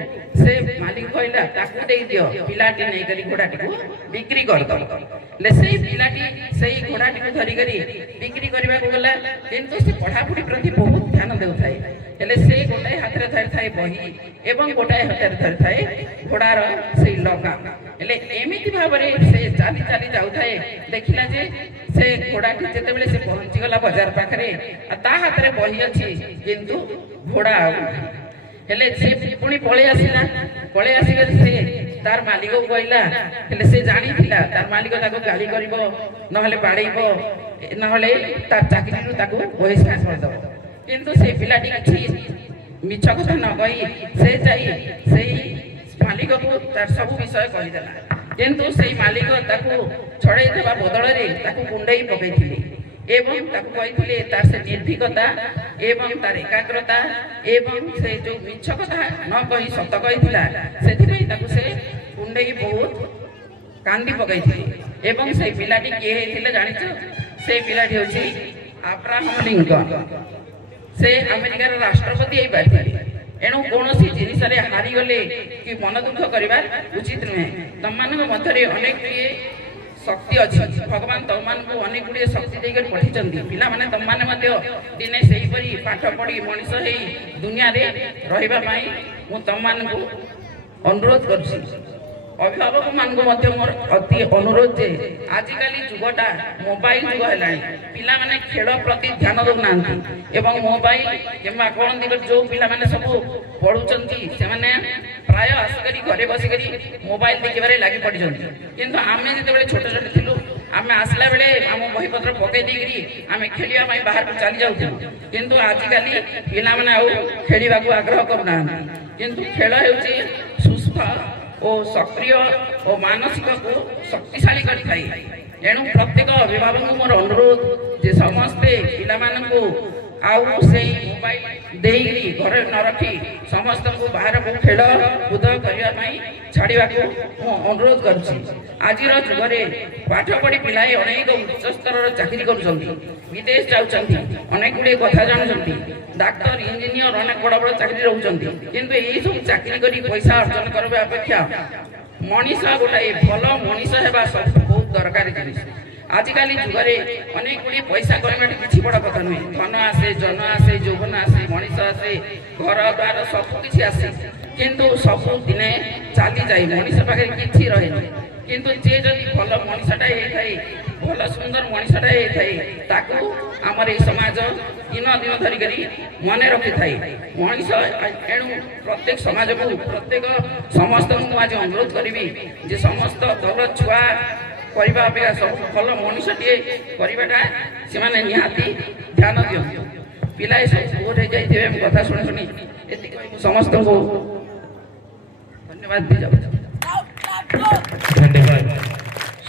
ସେ ମାଲିକ କହିଲା ତାକୁ ଦେଇଦିଅ, ପିଲାଟି ନେଇକରି ଘୋଡ଼ାଟିକୁ ବିକ୍ରି କରିଦବ। ହେଲେ ସେଇ ପିଲାଟି ସେଇ ଘୋଡ଼ାଟିକୁ ଧରିକରି ବିକ୍ରି କରିବାକୁ ଗଲା, କିନ୍ତୁ ସେ ପଢ଼ାପଢ଼ି ପ୍ରତି ବହୁତ ଧ୍ୟାନ ଦେଉଥାଏ। ହେଲେ ସେ ଗୋଟାଏ ହାତରେ ଧରିଥାଏ ବହି ଏବଂ ଗୋଟାଏ ହାତରେ ଧରିଥାଏ ଘୋଡ଼ାର ସେଇ ଲଗାମ। ହେଲେ ଏମିତି ଭାବରେ ସେ ଚାଲି ଚାଲି ଯାଉଥାଏ, ଦେଖିଲା ଯେ ସେ ଘୋଡ଼ାଟି ଯେତେବେଳେ ସେ ପହଞ୍ଚିଗଲା ବଜାର ପାଖରେ, ତା ହାତରେ ବହି ଅଛି କିନ୍ତୁ ଘୋଡ଼ା ଆଉ ନାହିଁ। ହେଲେ ସେ ପୁଣି ପଳେଇ ଆସିଗଲେ ସେ ତାର ମାଲିକକୁ କହିଲା। ହେଲେ ସେ ଜାଣିଥିଲା ତାର ମାଲିକ ତାକୁ ଗାଳି କରିବ, ନହେଲେ ବାଡ଼େଇବ, ନହେଲେ ତାର ଚାକିରିରୁ ତାକୁ ବହିଷ୍କାର କରିଦେବ। କିନ୍ତୁ ସେ ପିଲାଟି କିଛି ମିଛ କଥା ନ କହି ସେ ଯାଇ ସେଇ ମାଲିକକୁ ତାର ସବୁ ବିଷୟ କହିଦେଲା। କିନ୍ତୁ ସେଇ ମାଲିକ ତାକୁ ଛଡ଼େଇ ଦେବା ବଦଳରେ ତାକୁ କୁଣ୍ଡେଇ ପକାଇଥିଲେ ଏବଂ ତାକୁ କହିଥିଲେ ତାର ସେ ନିର୍ଭୀକତା ଏବଂ ତାର ଏକାଗ୍ରତା ଏବଂ ସେ ଯୋଉ ମିଛ କଥା ନ କହି ସତ କହିଥିଲା, ସେଥିପାଇଁ ତାକୁ ସେ କୁଣ୍ଡେଇ ବହୁତ କାନ୍ଦି ପକାଇଥିଲେ। ଏବଂ ସେଇ ପିଲାଟି କିଏ ହେଇଥିଲେ ଜାଣିଛ? ସେଇ ପିଲାଟି ହେଉଛି ଆବ୍ରାହମ ଲିଙ୍କନ। ସେ ଆମେରିକାର ରାଷ୍ଟ୍ରପତି ହେଇପାରିଥିଲେ। ଏଣୁ କୌଣସି ଜିନିଷରେ ହାରିଗଲେ କି ମନ ଦୁଃଖ କରିବା ଉଚିତ ନୁହେଁ। ତମମାନଙ୍କ ମଧ୍ୟରେ ଅନେକ ଶକ୍ତି ଅଛି, ଭଗବାନ ତମମାନଙ୍କୁ ଅନେକ ଗୁଡ଼ିଏ ଶକ୍ତି ଦେଇକରି ପଠାଇଛନ୍ତି। ପିଲାମାନେ ତମମାନେ ମଧ୍ୟ ଦିନେ ସେହିପରି ପାଠ ପଢ଼ି ମଣିଷ ହେଇ ଦୁନିଆରେ ରହିବା ପାଇଁ ମୁଁ ତମମାନଙ୍କୁ ଅନୁରୋଧ କରୁଛି। ଅଭିଭାବକମାନଙ୍କୁ ମଧ୍ୟ ମୋର ଅତି ଅନୁରୋଧ ଯେ ଆଜିକାଲି ଯୁଗଟା ମୋବାଇଲ ଯୁଗ ହେଲାଣି। ପିଲାମାନେ ଖେଳ ପ୍ରତି ଧ୍ୟାନ ଦେଉନାହାନ୍ତି ଏବଂ ମୋବାଇଲ କିମ୍ବା କଣ ଦିଗରେ ଯେଉଁ ପିଲାମାନେ ସବୁ ପଢ଼ୁଛନ୍ତି ସେମାନେ ପ୍ରାୟ ଆସିକରି ଘରେ ବସିକରି ମୋବାଇଲ ଦେଖିବାରେ ଲାଗି ପଡ଼ିଛନ୍ତି। କିନ୍ତୁ ଆମେ ଯେତେବେଳେ ଛୋଟ ଛୋଟ ଥିଲୁ, ଆମେ ଆସିଲା ବେଳେ ଆମ ବହିପତ୍ର ପକାଇ ଦେଇକରି ଆମେ ଖେଳିବା ପାଇଁ ବାହାରକୁ ଚାଲି ଯାଉଥିଲୁ। କିନ୍ତୁ ଆଜିକାଲି ପିଲାମାନେ ଆଉ ଖେଳିବାକୁ ଆଗ୍ରହ କରୁନାହାନ୍ତି। କିନ୍ତୁ ଖେଳ ହେଉଛି ସୁସ୍ଥ ଓ ସକ୍ରିୟ ଓ ମାନସିକକୁ ଶକ୍ତିଶାଳୀ କରିଥାଏ। ଏଣୁ ପ୍ରତ୍ୟେକ ଅଭିଭାବକଙ୍କୁ ମୋର ଅନୁରୋଧ ଯେ ସମସ୍ତେ ପିଲାମାନଙ୍କୁ ଆଉ ସେଇ ମୋବାଇଲ ଦେଇକରି ଘରେ ନ ରଖି ସମସ୍ତଙ୍କୁ ବାହାରକୁ ଖେଳ କୁଦ କରିବା ପାଇଁ ଛାଡ଼ିବାକୁ ମୁଁ ଅନୁରୋଧ କରୁଛି। ଆଜିର ଯୁଗରେ ପାଠ ପଢ଼ି ପିଲାଏ ଅନେକ ଉଚ୍ଚ ସ୍ତରର ଚାକିରି କରୁଛନ୍ତି, ବିଦେଶ ଯାଉଛନ୍ତି, ଅନେକ ଗୁଡ଼ିଏ କଥା ଜାଣୁଛନ୍ତି, ଡାକ୍ତର, ଇଞ୍ଜିନିୟର, ଅନେକ ବଡ଼ ବଡ଼ ଚାକିରି ରହୁଛନ୍ତି। କିନ୍ତୁ ଏହିସବୁ ଚାକିରି କରି ପଇସା ଅର୍ଜନ କରିବା ଅପେକ୍ଷା ମଣିଷ ଗୋଟାଏ ଭଲ ମଣିଷ ହେବା ସବୁ ବହୁତ ଦରକାରୀ ଜିନିଷ। ଆଜିକାଲି ଯୁଗରେ ଅନେକ ଗୁଡ଼ିଏ ପଇସା କମାଇବାଟା କିଛି ବଡ଼ କଥା ନୁହେଁ। ଧନ ଆସେ, ଜନ ଆସେ, ଯୌବନ ଆସେ, ମଣିଷ ଆସେ, ଘର ଦ୍ୱାର ସବୁ କିଛି ଆସେ, କିନ୍ତୁ ସବୁ ଦିନେ ଚାଲିଯାଏ, ମଣିଷ ପାଖରେ କିଛି ରହେନି। କିନ୍ତୁ ଯିଏ ଯଦି ଭଲ ମଣିଷଟା ହେଇଥାଏ, ଭଲ ସୁନ୍ଦର ମଣିଷଟା ହେଇଥାଏ, ତାକୁ ଆମର ଏଇ ସମାଜ ଦିନ ଦିନ ଧରିକରି ମନେ ରଖିଥାଏ ମଣିଷ। ଏଣୁ ପ୍ରତ୍ୟେକ ସମାଜକୁ ପ୍ରତ୍ୟେକ ସମସ୍ତଙ୍କୁ ଆଜି ଅନୁରୋଧ କରିବି ଯେ ସମସ୍ତ ଭଲ ଛୁଆ କରିବା ଅପେକ୍ଷା ସବୁ ଭଲ ମଣିଷଟିଏ କରିବାଟା ସେମାନେ ନିହାତି ଧ୍ୟାନ ଦିଅନ୍ତୁ। ପିଲାଏ ସବୁ ବୋର ହେଇଯାଇଥିବେ କଥା ଶୁଣି ଶୁଣି, ଏତିକି ସମସ୍ତଙ୍କୁ ଧନ୍ୟବାଦ ଦିଆଯାଉଛି। ଧନ୍ୟବାଦ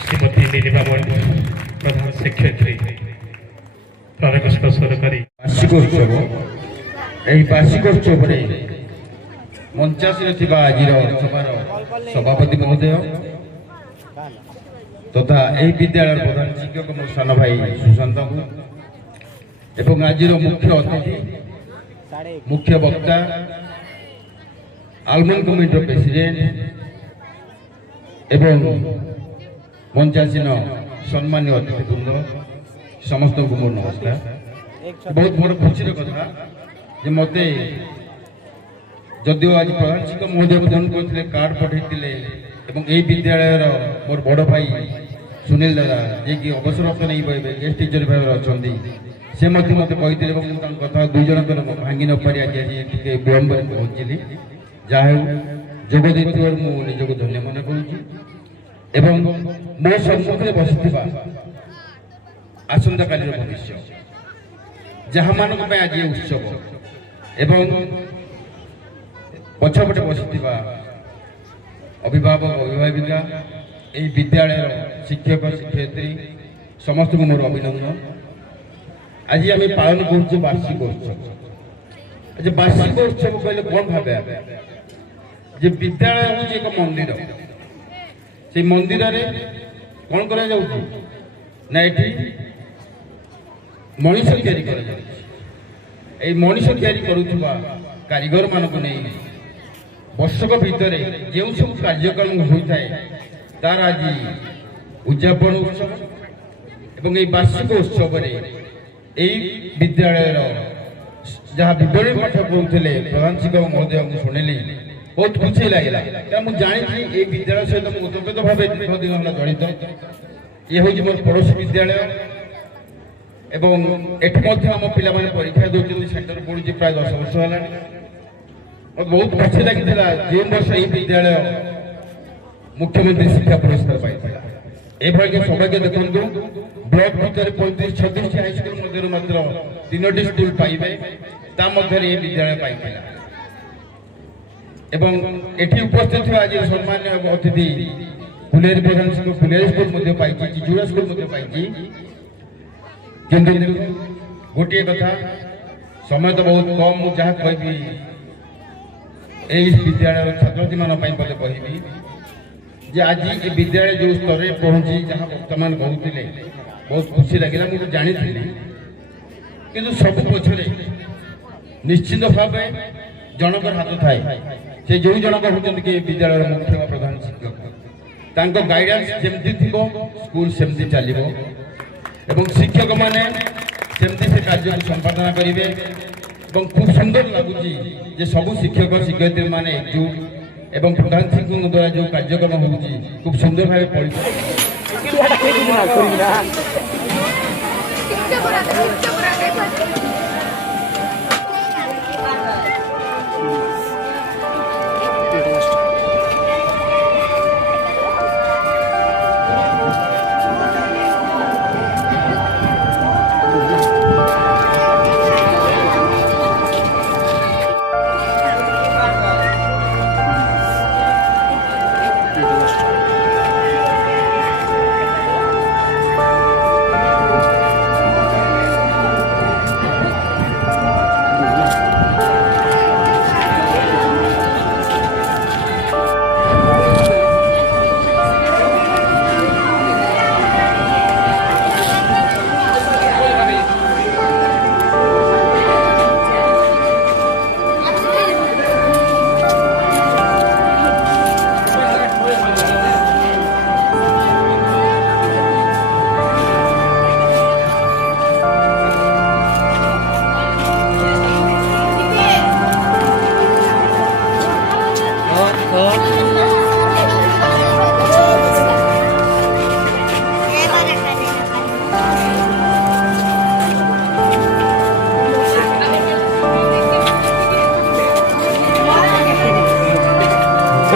ଶ୍ରୀମତୀ নীলিমা মণ্ডল, প্রধান শিক্ষয়িত্রী, প্রাণকষ্ট সরকারি বার্ষিক উৎসব। এই বার্ষিক উৎসবরে মঞ্চাসীন থিবা আজির সভার সভাপতি মহোদয়, तथा यही विद्यालय प्रधान शिक्षक मोर सान भाई सुशांत को एवं आज मुख्य अतिथि मुख्य वक्ता आलमंड कमिटी प्रेसिडेंट एवं मंचासीन सम्मान्य अतिथिवृंद समस्त को मोर नमस्कार। बहुत बड़ खुशी कथा जे मते जदिव आज प्रधान शिक्षक महोदय फोन करते कार्ड पठाई यही विद्यालय मोर बड़ भाई सुनील दादा जे कि अवसर नहीं पाइबे गेस्ट टीचर भाव अच्छा से मत कहते कथा दुई जन भांगी न पारि आज विलंब पहुँचली जहा जोग देवर मुझे धन्य मन करुँ मो सम्मुखें बसी आसंता काली भविष्य जहाँ मान आज उत्सव एवं पछपटे बसी अभिभावक अभिभाविका यही विद्यालय शिक्षक शिक्षयित्री समस्त को मोर अभिनंदन। आज आम पालन कर वार्षिक उत्सव। आज वार्षिक उत्सव कहले कौन भावे जे विद्यालय हूँ एक मंदिर से मंदिर रे कौन करा जाउछि ना एठी मनीष तैयारी करा जाउछि ए मनीष तैयारी करूथबा कारीगर मानक नहीं वर्षक भितर जो सब कार्यक्रम होता है तार आज उद्यापन उत्सव एवं ये वार्षिक उत्सव विद्यालय जहाँ विवरणी पाठ कहते प्रधान शिक्षक महोदय शुणिली बहुत खुशी लगे क्या मुझे जानी ये विद्यालय सहित मुझे भाव दीर्घ दिन है जड़ित ये हूँ मोर पड़ोशी विद्यालय एवं एटी आम पिला परीक्षा दौरान सेंटर पड़ू प्राय 10 वर्ष है बहुत खुशी लगी जो वर्ष यही विद्यालय मुख्यमंत्री शिक्षा पुरस्कार पाई सौभाग्य देखु ब्लॉक भर 35-36 हाईस्कल मध्य मात्र 3टी स्कूल पाइबे विद्यालय पाई एवं एटी उपस्थित आज सम्मान्य अतिथि फुलेरी प्रधान शिक्षक फुलेरी स्कूल पाई चिचुड़ा स्कूल पाई गोटे कथा समय तो बहुत कम जहाँ कह विद्यालय छात्री मान कहबी जे आज ये विद्यालय जो स्तर में पहुंची जहाँ वर्तमान कहते बहुत खुशी लगे मुझे जानी कि सब पछरे निश्चित भाव जनकर हाथ थाए से जो जनक होती कि विद्यालय मुख्य प्रधान शिक्षक गाइडेंस जमती थी स्कूल सेमती चलो एवं शिक्षक माने सेमती से कार्य संपादन करेंगे खूब सुंदर लगुच सबू शिक्षक शिक्षयित्री माने एकजुट एवं प्रधान शिक्षक द्वारा जो कार्यक्रम हो खूब सुंदर भाव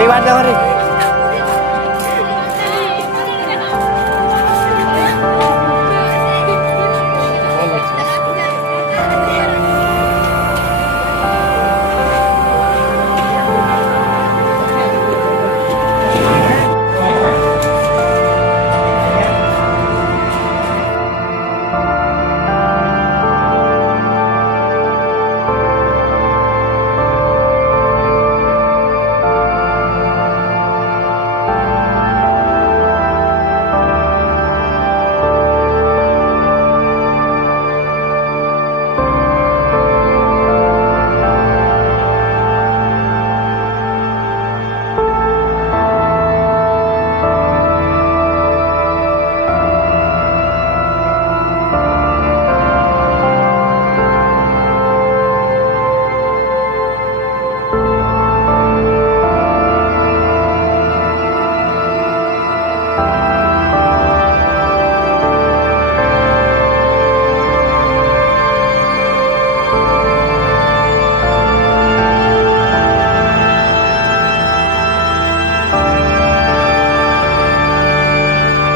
बात